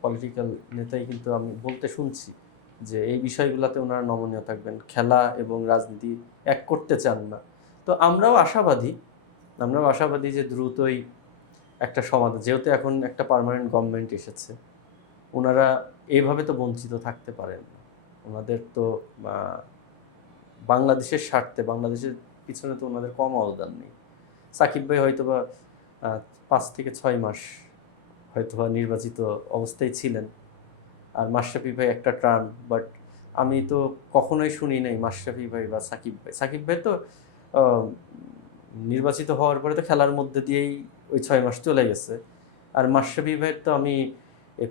পলিটিক্যাল নেতাই কিন্তু আমি বলতে শুনছি যে এই বিষয়গুলোতে ওনারা নমনীয় থাকবেন, খেলা এবং রাজনীতি এক করতে চান না। তো আমরাও আশাবাদী যে দ্রুতই একটা সমাধান, যেহেতু এখন একটা পার্মানেন্ট গভর্নমেন্ট এসেছে, ওনারা এইভাবে তো বঞ্চিত থাকতে পারেন না। ওনাদের তো বাংলাদেশের স্বার্থে, বাংলাদেশের পিছনে তো ওনাদের কম অবদান নেই। সাকিব ভাই হয়তোবা 5 থেকে 6 মাস হয়তোবা নির্বাচিত অবস্থায় ছিলেন, আর মাশরাফি ভাই একটা টার্ম, বাট আমি তো কখনোই শুনি নাই মাশরাফি ভাই বা সাকিব ভাই তো নির্বাচিত হওয়ার পরে তো খেলার মধ্যে দিয়েই ওই 6 মাস চলে গেছে। আর মাশরাফি ভাইয়ের তো আমি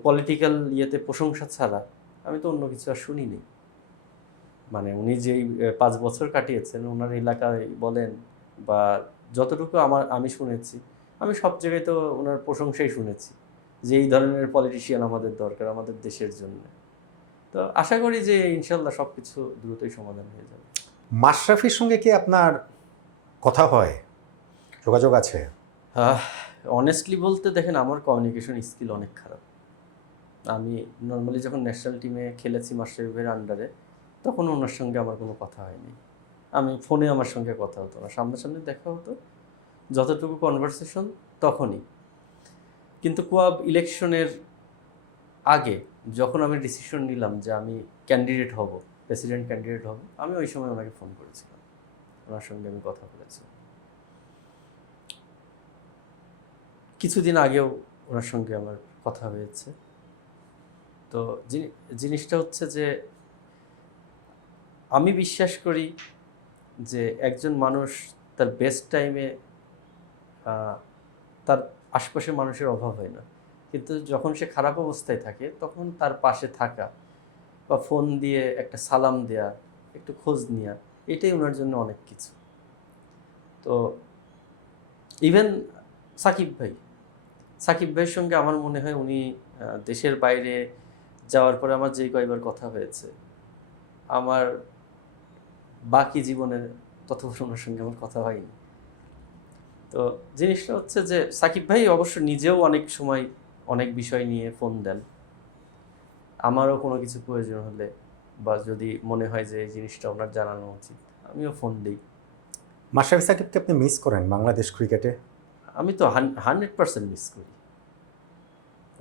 পলিটিক্যাল ইয়েতে প্রশংসা ছাড়া আমি তো অন্য কিছু আর শুনি নি। মানে উনি যেই 5 বছর কাটিয়েছেন ওনার এলাকায় বলেন বা যতটুকু আমি শুনেছি, আমি সব জায়গায় তো ওনার প্রশংসাই শুনেছি যে এই ধরনের পলিটিশিয়ান আমাদের দরকার আমাদের দেশের জন্য। তো আশা করি যে ইনশাল্লাহ সব কিছু দ্রুতই সমাধান হয়ে যাবে। মাশরাফির সঙ্গে কি আপনার কথা হয়, যোগাযোগ আছে? অনেস্টলি বলতে দেখেন, আমার কমিউনিকেশন স্কিল অনেক খারাপ। আমি নর্মালি যখন ন্যাশনাল টিমে খেলেছি মাশরাফির আন্ডারে, তখন ওনার সঙ্গে আমার কোনো কথা হয়নি। আমি ফোনে আমার সঙ্গে কথা হতো না, সামনাসামনি দেখা হতো, যতটুকু কনভারসেশন তখনই। কিন্তু কোয়াব ইলেকশনের আগে যখন আমি ডিসিশন নিলাম যে আমি ক্যান্ডিডেট হব, প্রেসিডেন্ট ক্যান্ডিডেট হব, আমি ওই সময় ওনাকে ফোন করেছিলাম, ওনার সঙ্গে আমি কথা বলেছি। কিছুদিন আগেও ওনার সঙ্গে আমার কথা হয়েছে। তো জিনিসটা হচ্ছে যে আমি বিশ্বাস করি যে একজন মানুষ তার বেস্ট টাইমে তার আশপাশের মানুষের অভাব হয় না, কিন্তু যখন সে খারাপ অবস্থায় থাকে তখন তার পাশে থাকা বা ফোন দিয়ে একটা সালাম দেয়া, একটু খোঁজ নেওয়া, এটাই ওনার জন্য অনেক কিছু। তো ইভেন সাকিব ভাইয়ের সঙ্গে আমার মনে হয় উনি দেশের বাইরে যাওয়ার পরে আমার যেই কয়েকবার কথা হয়েছে, আমার বাকি জীবনের তত ওনার সঙ্গে আমার কথা হয়নি। তো জিনিসটা হচ্ছে যে সাকিব ভাই অবশ্য নিজেও অনেক সময় অনেক বিষয় নিয়ে ফোন দেন। আমারও কোনো কিছু প্রয়োজন হলে বা যদি মনে হয় যে এই জিনিসটা ওনার জানানো উচিত, আমিও ফোন দিই। মাশরাফি সাকিবকে আপনি মিস করেন বাংলাদেশ ক্রিকেটে? আমি তো 100% মিস করি।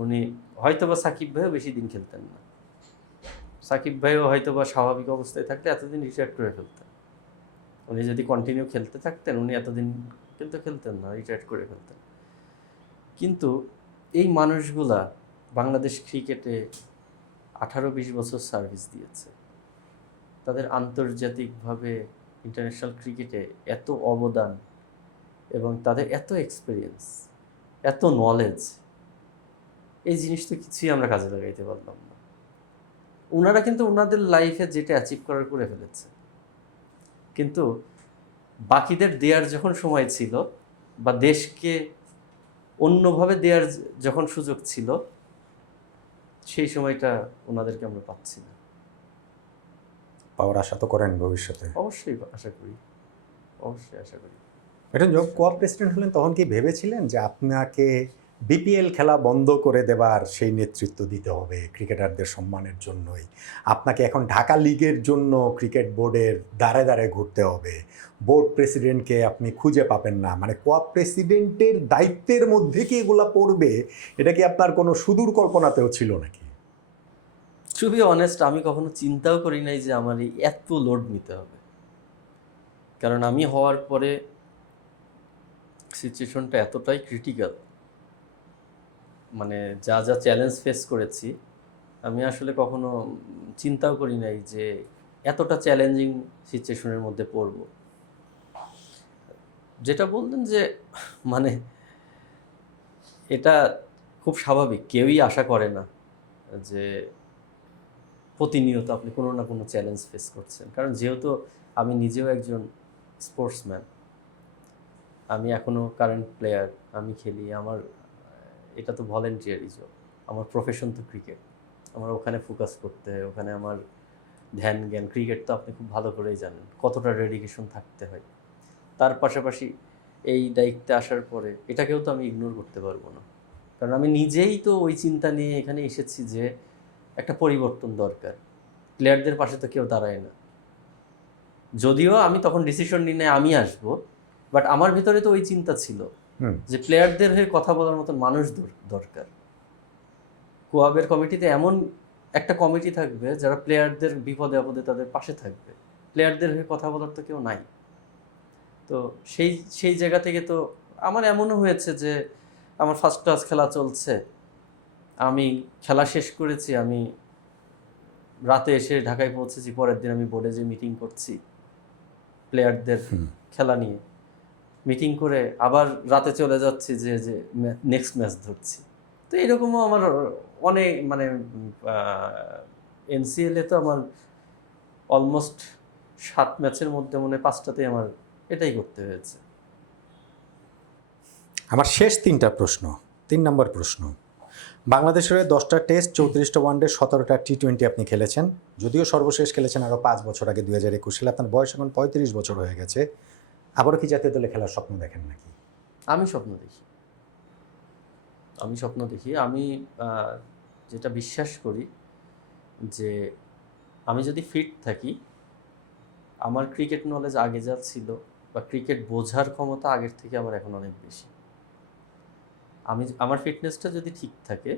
উনি হয়তোবা সাকিব ভাইও বেশি দিন খেলতেন না, সাকিব ভাইও হয়তোবা স্বাভাবিক অবস্থায় থাকলে এতদিন রিটায়ার করে ফেলতেন। উনি যদি কন্টিনিউ খেলতে থাকতেন, উনি এতদিন কিন্তু খেলতেন না, রিটায়ার করে ফেলতেন। কিন্তু এই মানুষগুলা বাংলাদেশ ক্রিকেটে 18-20 বছর সার্ভিস দিয়েছে। তাদের আন্তর্জাতিকভাবে ইন্টারন্যাশনাল ক্রিকেটে এত অবদান এবং তাদের এত এক্সপিরিয়েন্স, এত নলেজ, এই জিনিস তো কিছুই আমরা কাজে লাগাইতে পারলাম না। ওনারা কিন্তু ওনাদের লাইফে যেটা অ্যাচিভ করার করে ফেলেছে, কিন্তু বাকিদের দেওয়ার যখন সময় ছিল বা দেশকে অন্যভাবে দেওয়ার যখন সুযোগ ছিল, সেই সময়টা ওনাদেরকে আমরা পাচ্ছি না। পাওয়ার আশা তো করেন ভবিষ্যতে? অবশ্যই আশা করি, অবশ্যই আশা করি। এটা যখন কোয়াব প্রেসিডেন্ট হলেন তখন কি ভেবেছিলেন যে আপনাকে বিপিএল খেলা বন্ধ করে দেবার সেই নেতৃত্ব দিতে হবে ক্রিকেটারদের সম্মানের জন্যই? আপনাকে এখন ঢাকা লিগের জন্য ক্রিকেট বোর্ডের দ্বারে দ্বারে ঘুরতে হবে, বোর্ড প্রেসিডেন্টকে আপনি খুঁজে পাবেন না, মানে কোয়াব প্রেসিডেন্টের দায়িত্বের মধ্যে কি এগুলা পড়বে? এটা কি আপনার কোনো সুদূর কল্পনাতেও ছিল নাকি? টু বি অনেস্ট, আমি কখনো চিন্তাও করি নাই যে আমার এই এত লোড নিতে হবে। কারণ আমি হওয়ার পরে সিচুয়েশনটা এতটাই ক্রিটিক্যাল, মানে যা যা চ্যালেঞ্জ ফেস করেছি, আমি আসলে কখনো চিন্তাও করি নাই যে এতটা চ্যালেঞ্জিং সিচুয়েশনের মধ্যে পড়ব। যেটা বললেন যে মানে এটা খুব স্বাভাবিক, কেউই আশা করে না যে প্রতিনিয়ত আপনি কোনো না কোনো চ্যালেঞ্জ ফেস করছেন। কারণ যেহেতু আমি নিজেও একজন স্পোর্টসম্যান, আমি এখনও কারেন্ট প্লেয়ার, আমি খেলি, আমার এটা তো ভলেন্টিয়ারি জব, আমার প্রফেশন তো ক্রিকেট, আমার ওখানে ফোকাস করতে হয়, ওখানে আমার ধ্যান জ্ঞান, ক্রিকেট তো আপনি খুব ভালো করেই জানেন কতটা ডেডিকেশন থাকতে হয়। তার পাশাপাশি এই দায়িত্বে আসার পরে এটাকেও তো আমি ইগনোর করতে পারবো না, কারণ আমি নিজেই তো ওই চিন্তা নিয়ে এখানে এসেছি যে একটা পরিবর্তন দরকার। প্লেয়ারদের পাশে তো কেউ দাঁড়ায় না, যদিও আমি তখন ডিসিশন নিই না আমি আসবো, বাট আমার ভিতরে তো ওই চিন্তা ছিল যে প্লেয়ারদের হয়ে কথা বলার মতন মানুষ দরকার। কোয়াবের কমিটিতে এমন একটা কমিটি থাকবে যারা প্লেয়ারদের বিপদে আপদে তাদের পাশে থাকবে, প্লেয়ারদের হয়ে কথা বলার তো কেউ নাই। তো সেই জায়গা থেকে তো আমার এমনও হয়েছে যে আমার ফার্স্ট ক্লাস খেলা চলছে, আমি খেলা শেষ করেছি, আমি রাতে এসে ঢাকায় পৌঁছেছি, পরের দিন আমি বোর্ডে যে মিটিং করছি প্লেয়ারদের খেলা নিয়ে, মিটিং করে আবার রাতে চলে যাচ্ছি যে নেক্সট ম্যাচ ধরছি। তো এরকমও আমার অনেক, মানে এনসিএলে তো আমার অলমোস্ট 7 ম্যাচের মধ্যে মনে 5টাতেই আমার এটাই করতে হয়েছে। আমার শেষ 3টা প্রশ্ন। 3 নম্বর প্রশ্ন, বাংলাদেশের 10টা টেস্ট, 34টা ওয়ানডে, 17টা টি-20 আপনি খেলেছেন। যদিও সর্বশেষ খেলেছেন আরও 5 বছর আগে 2021 সালে। আপনার বয়স এখন 35 বছর হয়ে গেছে। আবারও কি জাতীয় দলে খেলার স্বপ্ন দেখেন নাকি? আমি স্বপ্ন দেখি। আমি যেটা বিশ্বাস করি যে আমি যদি ফিট থাকি, আমার ক্রিকেট নলেজ আগে যা ছিল বা ক্রিকেট বোঝার ক্ষমতা আগের থেকে আমার এখন অনেক বেশি। আমার ফিটনেসটা যদি ঠিক থাকে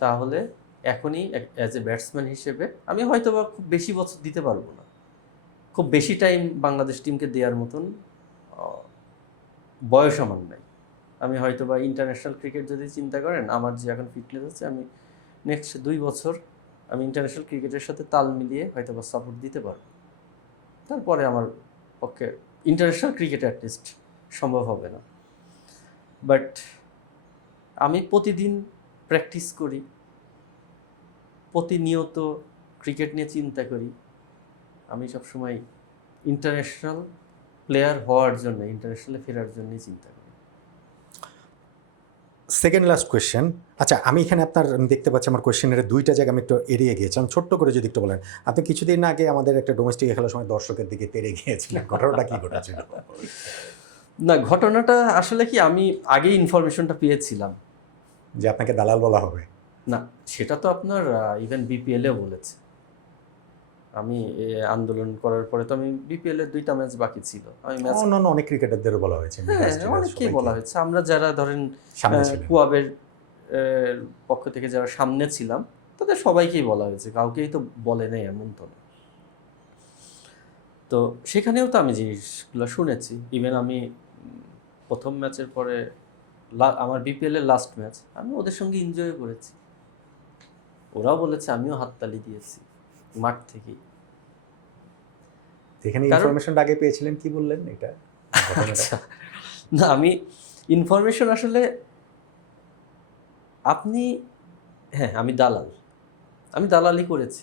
তাহলে এখনই অ্যাজ এ ব্যাটসম্যান হিসেবে আমি হয়তো বা খুব বেশি বছর দিতে পারবো না, খুব বেশি টাইম বাংলাদেশ টিমকে দেওয়ার মতন বয়স আমার নাই। আমি হয়তো বা ইন্টারন্যাশনাল ক্রিকেট যদি চিন্তা করেন, আমার যে এখন ফিটনেস আছে, আমি নেক্সট 2 বছর আমি ইন্টারন্যাশনাল ক্রিকেটের সাথে তাল মিলিয়ে হয়তো বা সাপোর্ট দিতে পারবো। তারপরে আমার পক্ষে ইন্টারন্যাশনাল ক্রিকেট অ্যাটলিস্ট সম্ভব হবে না। বাট আমি প্রতিদিন প্র্যাকটিস করি, প্রতিনিয়ত ক্রিকেট নিয়ে চিন্তা করি। আমি সবসময় ইন্টারন্যাশনাল প্লেয়ার হওয়ার জন্য, ইন্টারন্যাশনালে ফেরার জন্যই চিন্তা করি। Second last question. আচ্ছা, আমি এখানে আমি দেখতে পাচ্ছি আমার কোয়েশ্চেনের 2টা জায়গা আমি একটু এড়িয়ে গিয়েছিলাম। ছোট্ট করে যদি একটু বলেন, আপনি কিছুদিন আগে আমাদের একটা ডোমেস্টিক খেলার সময় দর্শকের দিকে তেড়ে গিয়েছিলেন, ঘটনাটা কি ঘটেছিল? না, ঘটনাটা আসলে কি, আমি আগেই ইনফরমেশনটা পেয়েছিলাম যে আপনাকে দালাল বলা হবে। না, সেটা তো আপনার ইভেন বিপিএলেও বলেছে। আমি আন্দোলন করার পরে তো আমি বিপিএলের 2টা ম্যাচ বাকি ছিল, আমি ম্যাচ অন্যান্য অনেক ক্রিকেটারদেরও বলা হয়েছে। অনেককেই বলা হয়েছে। আমরা যারা ধরেন সামনে ছিলেন। কুয়াবের পক্ষ থেকে যারা সামনে ছিলাম তাদের সবাইকেই বলা হয়েছে, কাউকেই তো বলে নেই এমন তো না। তো সেখানেও তো আমি জিনিসগুলো শুনেছি। ইভেন আমি প্রথম ম্যাচের পরে আমার বিপিএলের লাস্ট ম্যাচ আমি ওদের সঙ্গে এনজয় করেছি, ওরাও বলেছে, আমিও হাততালি দিয়েছি মাঠ থেকেই। এখানে ইনফরমেশনটা আগে পেয়েছিলেন, কি বললেন এটা? আচ্ছা, না, আমি ইনফরমেশন আসলে আমি দালালি করেছি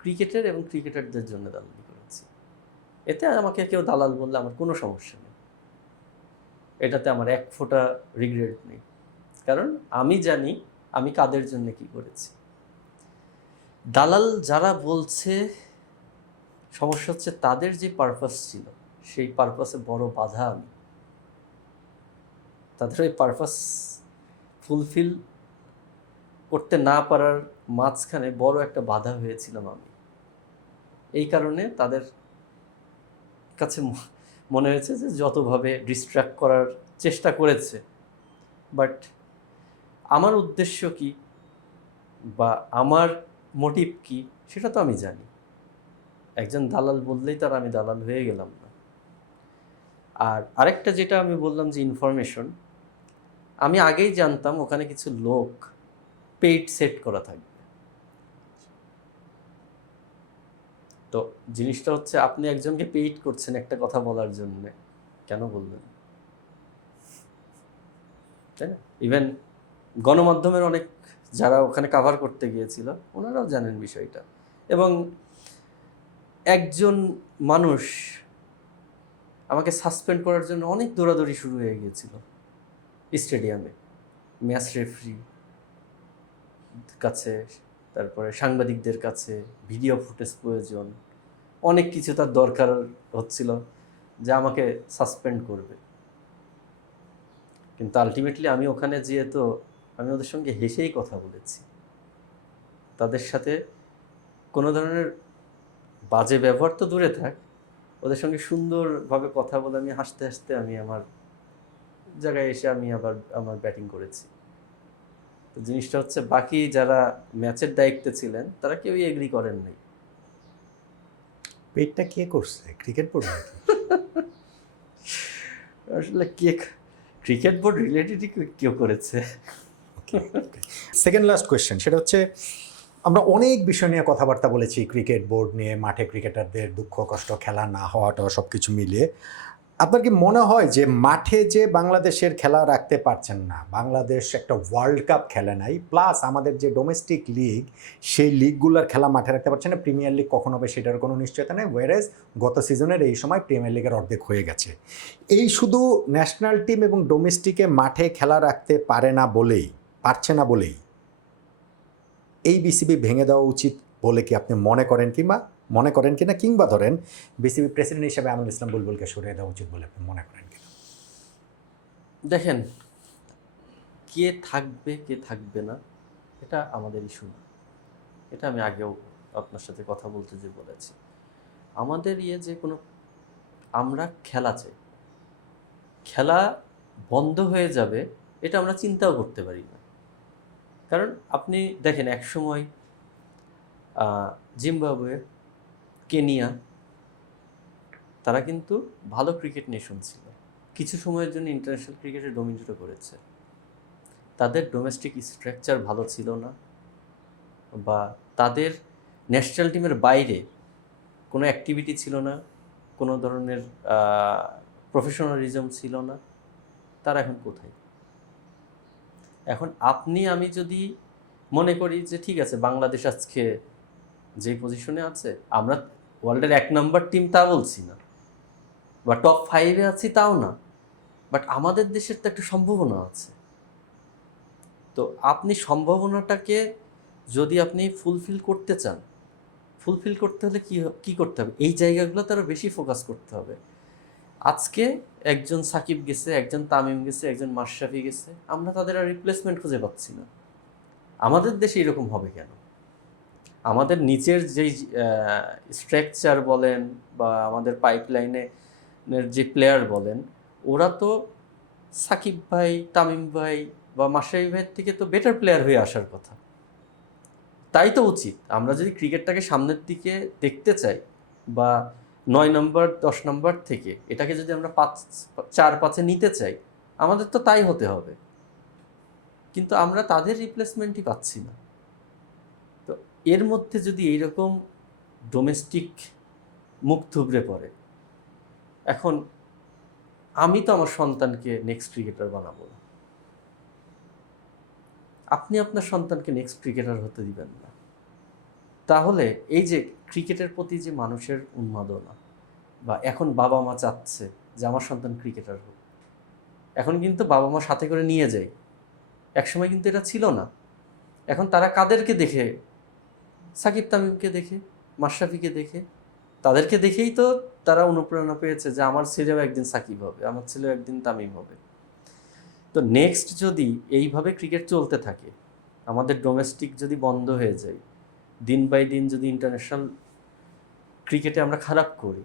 ক্রিকেটের এবং ক্রিকেটারদের জন্য দালালি করেছি। এতে আমাকে কেউ দালাল বললে আমার কোনো সমস্যা নেই, এটাতে আমার এক ফোঁটা রিগ্রেট নেই, কারণ আমি জানি আমি কাদের জন্য কি করেছি। দালাল যারা বলছে, সমস্যা হচ্ছে তাদের যে পারপাস ছিল সেই পারপাসে বড় বাধা আমি। তাদের ওই পারপাস ফুলফিল করতে না পারার মাঝখানে বড় একটা বাধা হয়েছিলাম আমি। এই কারণে তাদের কাছে মনে হয়েছে যে যতভাবে ডিস্ট্র্যাক্ট করার চেষ্টা করেছে, বাট আমার উদ্দেশ্য কি বা আমার মোটিভ কি সেটা তো আমি জানি। একজন দালাল বললেই তার আমি দালাল হয়ে গেলাম না। আর আরেকটা যেটা আমি বললাম যে ইনফরমেশন, আমি আগেই জানতাম ওখানে কিছু লোক পেইড সেট করা থাকবে। তো জিনিসটা হচ্ছে, আপনি একজনকে পেইড করছেন একটা কথা বলার জন্য, কেন বলবেন, তাই না? ইভেন গণমাধ্যমের অনেক যারা ওখানে কাভার করতে গিয়েছিল ওনারাও জানেন বিষয়টা। এবং একজন মানুষ আমাকে সাসপেন্ড করার জন্য অনেক দৌড়াদৌড়ি শুরু হয়ে গিয়েছিল স্টেডিয়ামে, ম্যাচ রেফারি কাছে, তারপরে সাংবাদিকদের কাছে ভিডিও ফুটেজ প্রয়োজন, অনেক কিছু তার দরকার হচ্ছিল যে আমাকে সাসপেন্ড করবে। কিন্তু আলটিমেটলি আমি ওখানে যেয়ে তো আমি ওদের সঙ্গে হেসেই কথা বলেছি, তাদের সাথে কোনো ধরনের বাজে ব্যবহার তো দূরে থাক, ওদের সঙ্গে সুন্দরভাবে কথা বলে আমি হাসতে হাসতে আমি আমার জায়গায় এসে আমি আবার আমার ব্যাটিং করেছি। তো জিনিসটা হচ্ছে, বাকি যারা ম্যাচের দায়িত্বে ছিলেন তারা কেউই এগ্রি করেন নাই। পেটটা কে করছে? ক্রিকেট বোর্ড নাকি? আসলে ক্রিকেট বোর্ড রিলেটেড কেউ করেছে। সেকেন্ড লাস্ট কোয়েশ্চেন, সেটা হচ্ছে, আমরা অনেক বিষয় নিয়ে কথাবার্তা বলেছি, ক্রিকেট বোর্ড নিয়ে, মাঠে ক্রিকেটারদের দুঃখ কষ্ট, খেলা না হওয়াটা, সব কিছু মিলিয়ে আপনার কি মনে হয় যে মাঠে যে বাংলাদেশের খেলা রাখতে পারছেন না, বাংলাদেশ একটা ওয়ার্ল্ড কাপ খেলে নাই, প্লাস আমাদের যে ডোমেস্টিক লিগ সেই লিগগুলোর খেলা মাঠে রাখতে পারছে না, প্রিমিয়ার লিগ কখন হবে সেটার কোনো নিশ্চয়তা নেই, ওয়ারেজ গত সিজনের এই সময় প্রিমিয়ার লিগের অর্ধেক হয়ে গেছে। এই শুধু ন্যাশনাল টিম এবং ডোমেস্টিকে মাঠে খেলা রাখতে পারে না বলেই পারছে না বলেই এই বিসিবি ভেঙে দেওয়া উচিত বলে কি আপনি মনে করেন, কিংবা ধরেন বিসিবি প্রেসিডেন্ট হিসেবে আমিনুল ইসলাম বুলবুলকে সরিয়ে দেওয়া উচিত বলে আপনি মনে করেন কিনা? দেখেন, কে থাকবে কে থাকবে না এটা আমাদের ইস্যু না। এটা আমি আগেও আপনার সাথে কথা বলতে যে বলেছি, আমাদের যে কোনো আমরা খেলা চাই, খেলা বন্ধ হয়ে যাবে এটা আমরা চিন্তাও করতে পারি না। কারণ আপনি দেখেন, একসময় জিম্বাবুয়ে, কেনিয়া, তারা কিন্তু ভালো ক্রিকেট নেশন ছিল, কিছু সময়ের জন্য ইন্টারন্যাশনাল ক্রিকেটে ডোমিনেটও করেছে। তাদের ডোমেস্টিক স্ট্রাকচার ভালো ছিল না, বা তাদের ন্যাশনাল টিমের বাইরে কোনো অ্যাক্টিভিটি ছিল না, কোনো ধরনের প্রফেশনালিজম ছিল না। তারা এখন কোথায়? এখন আপনি আমি যদি মনে করি যে ঠিক আছে, বাংলাদেশ আজকে যেই পজিশনে আছে, আমরা ওয়ার্ল্ডের 1 নম্বর টিম তা বলছি না, বা টপ 5-এ আছি তাও না, বাট আমাদের দেশের তো একটা সম্ভাবনা আছে। তো আপনি সম্ভাবনাটাকে যদি আপনি ফুলফিল করতে চান, ফুলফিল করতে হলে কি করতে হবে? এই জায়গাগুলোতে আরও বেশি ফোকাস করতে হবে। আজকে একজন সাকিব গেছে, একজন তামিম গেছে, একজন মাশরাফি গেছে, আমরা তাদের আর রিপ্লেসমেন্ট খুঁজে পাচ্ছি না। আমাদের দেশে এরকম হবে কেন? আমাদের নিচের যেই স্ট্রাকচার বলেন বা আমাদের পাইপলাইনের যে প্লেয়ার বলেন, ওরা তো সাকিব ভাই, তামিম ভাই বা মাশরাফি ভাইয়ের থেকে তো বেটার প্লেয়ার হয়ে আসার কথা। তাই তো উচিত। আমরা যদি ক্রিকেটটাকে সামনের দিকে দেখতে চাই, বা 9 নম্বর 10 নম্বর থেকে এটাকে যদি আমরা 4-5-এ নিতে চাই, আমাদের তো তাই হতে হবে। কিন্তু আমরা তাদের রিপ্লেসমেন্টই পাচ্ছি না। তো এর মধ্যে যদি এইরকম ডোমেস্টিক মুখ থুবড়ে পড়ে, এখন আমি তো আমার সন্তানকে নেক্সট ক্রিকেটার বানাবো না, আপনি আপনার সন্তানকে নেক্সট ক্রিকেটার হতে দিবেন না। তাহলে এই যে ক্রিকেটের প্রতি যে মানুষের উন্মাদনা, বা এখন বাবা মা চাচ্ছে যে আমার সন্তান ক্রিকেটার হোক, এখন কিন্তু বাবা মা সাথে করে নিয়ে যায়। একসময় কিন্তু এটা ছিল না। এখন তারা কাদেরকে দেখে? সাকিব তামিমকে দেখে, মাশরাফিকে দেখে, তাদেরকে দেখেই তো তারা অনুপ্রেরণা পেয়েছে যে আমার ছেলেও একদিন সাকিব হবে, আমার ছেলেও একদিন তামিম হবে। তো নেক্সট যদি এইভাবে ক্রিকেট চলতে থাকে, আমাদের ডোমেস্টিক যদি বন্ধ হয়ে যায়, দিন বাই দিন যদি ইন্টারন্যাশনাল ক্রিকেটে আমরা খারাপ করি,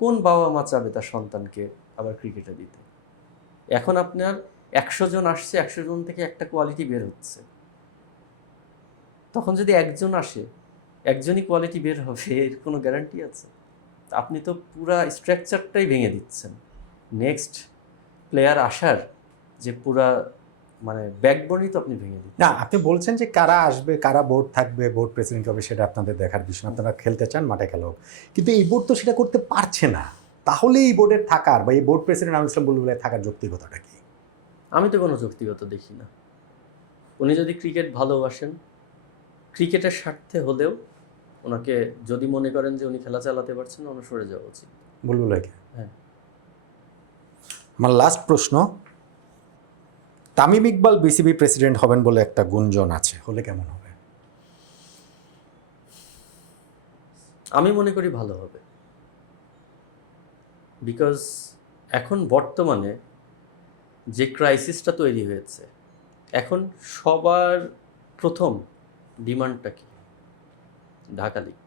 কোন বাবা মা চাবে তার সন্তানকে আবার ক্রিকেটে দিতে? এখন আপনার 100 জন আসছে, 100 জন থেকে একটা কোয়ালিটি বের হচ্ছে। তখন যদি একজন আসে, একজনই কোয়ালিটি বের হবে, এর কোনো গ্যারান্টি আছে? আপনি তো পুরা স্ট্রাকচারটাই ভেঙে দিচ্ছেন। নেক্সট প্লেয়ার আসার যে পুরা মানে ব্যাকবোনই তো আপনি ভেঙে দিচ্ছেন। না, আপনি বলছেন যে কারা আসবে, কারা বোর্ড থাকবে, বোর্ড প্রেসিডেন্ট হবে, সেটা আপনাদের দেখার বিষয় না। আপনারা খেলতে চান, মাঠে খেলা হোক। কিন্তু এই বোর্ড তো সেটা করতে পারছে না। তাহলে এই বোর্ডের থাকার বা এই বোর্ড প্রেসিডেন্ট আমিনুল ইসলাম বুলবুলের থাকার যৌক্তিকতাটা কি? আমি তো কোনো যৌক্তিকতা দেখি না। উনি যদি ক্রিকেট ভালোবাসেন, ক্রিকেটের স্বার্থে হলেও ওনাকে যদি মনে করেন যে উনি খেলা চালাতে পারছেন না, ওনার সরে যাওয়া উচিত। বুলবুল ভাইকে। হ্যাঁ। আমার লাস্ট প্রশ্ন, তামিম ইকবাল বিসিবি প্রেসিডেন্ট হবেন বলে একটা গুঞ্জন আছে, হলে কেমন হবে? আমি মনে করি ভালো হবে। বিকজ এখন বর্তমানে যে ক্রাইসিসটা তৈরি হয়েছে, এখন সবার প্রথম ডিমান্ডটা কি? ঢাকা লিগ।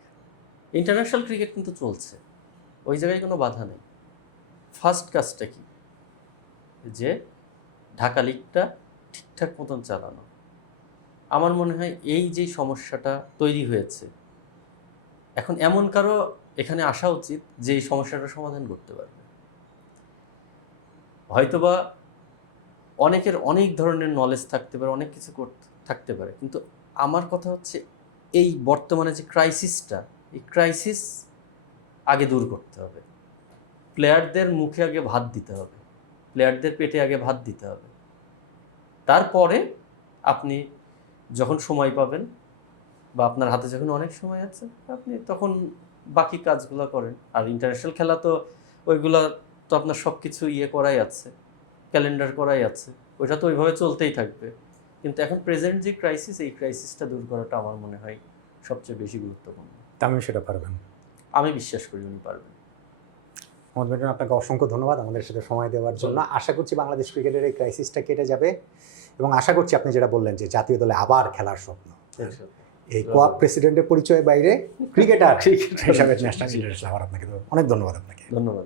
ইন্টারন্যাশনাল ক্রিকেট কিন্তু চলছে, ওই জায়গায় কোনো বাধা নেই। ফার্স্ট কাজটা কি? যে ঢাকা লিগটা ঠিকঠাক মতন চালানো। আমার মনে হয় এই যে সমস্যাটা তৈরি হয়েছে, এখন এমন কারো এখানে আসা উচিত যে এই সমস্যাটা সমাধান করতে পারবে। হয়তোবা অনেকের অনেক ধরনের নলেজ থাকতে পারে, অনেক কিছু থাকতে পারে, কিন্তু আমার কথা হচ্ছে এই বর্তমানে যে ক্রাইসিসটা, এই ক্রাইসিস আগে দূর করতে হবে। প্লেয়ারদের মুখে আগে ভাত দিতে হবে, প্লেয়ারদের পেটে আগে ভাত দিতে হবে। তারপরে আপনি যখন সময় পাবেন, বা আপনার হাতে যখন অনেক সময় আছে, আপনি তখন বাকি কাজগুলো করেন। আর ইন্টারন্যাশনাল খেলা তো ওইগুলো তো আপনার সব কিছু করাই আছে, ক্যালেন্ডার করাই আছে, ওইটা তো ওইভাবে চলতেই থাকবে। কিন্তু এখন প্রেজেন্ট যে ক্রাইসিস, এই ক্রাইসিসটা দূর করাটা আমার মনে হয় সবচেয়ে বেশি গুরুত্বপূর্ণ। তামিম সেটা পারবেন। আমি বিশ্বাস করি উনি পারবেন। মোহাম্মদ মিলন, আপনাকে অসংখ্য ধন্যবাদ আমাদের সাথে সময় দেওয়ার জন্য। আশা করছি বাংলাদেশ ক্রিকেটের এই ক্রাইসিসটা কেটে যাবে এবং আশা করছি আপনি যেটা বললেন যে জাতীয় দলে আবার খেলার স্বপ্ন, এই কোয়াপ প্রেসিডেন্টের পরিচয়ের বাইরে ক্রিকেটার হিসাবে ন্যাশনাল লিডার। আপনাকে অনেক ধন্যবাদ। আপনাকে ধন্যবাদ।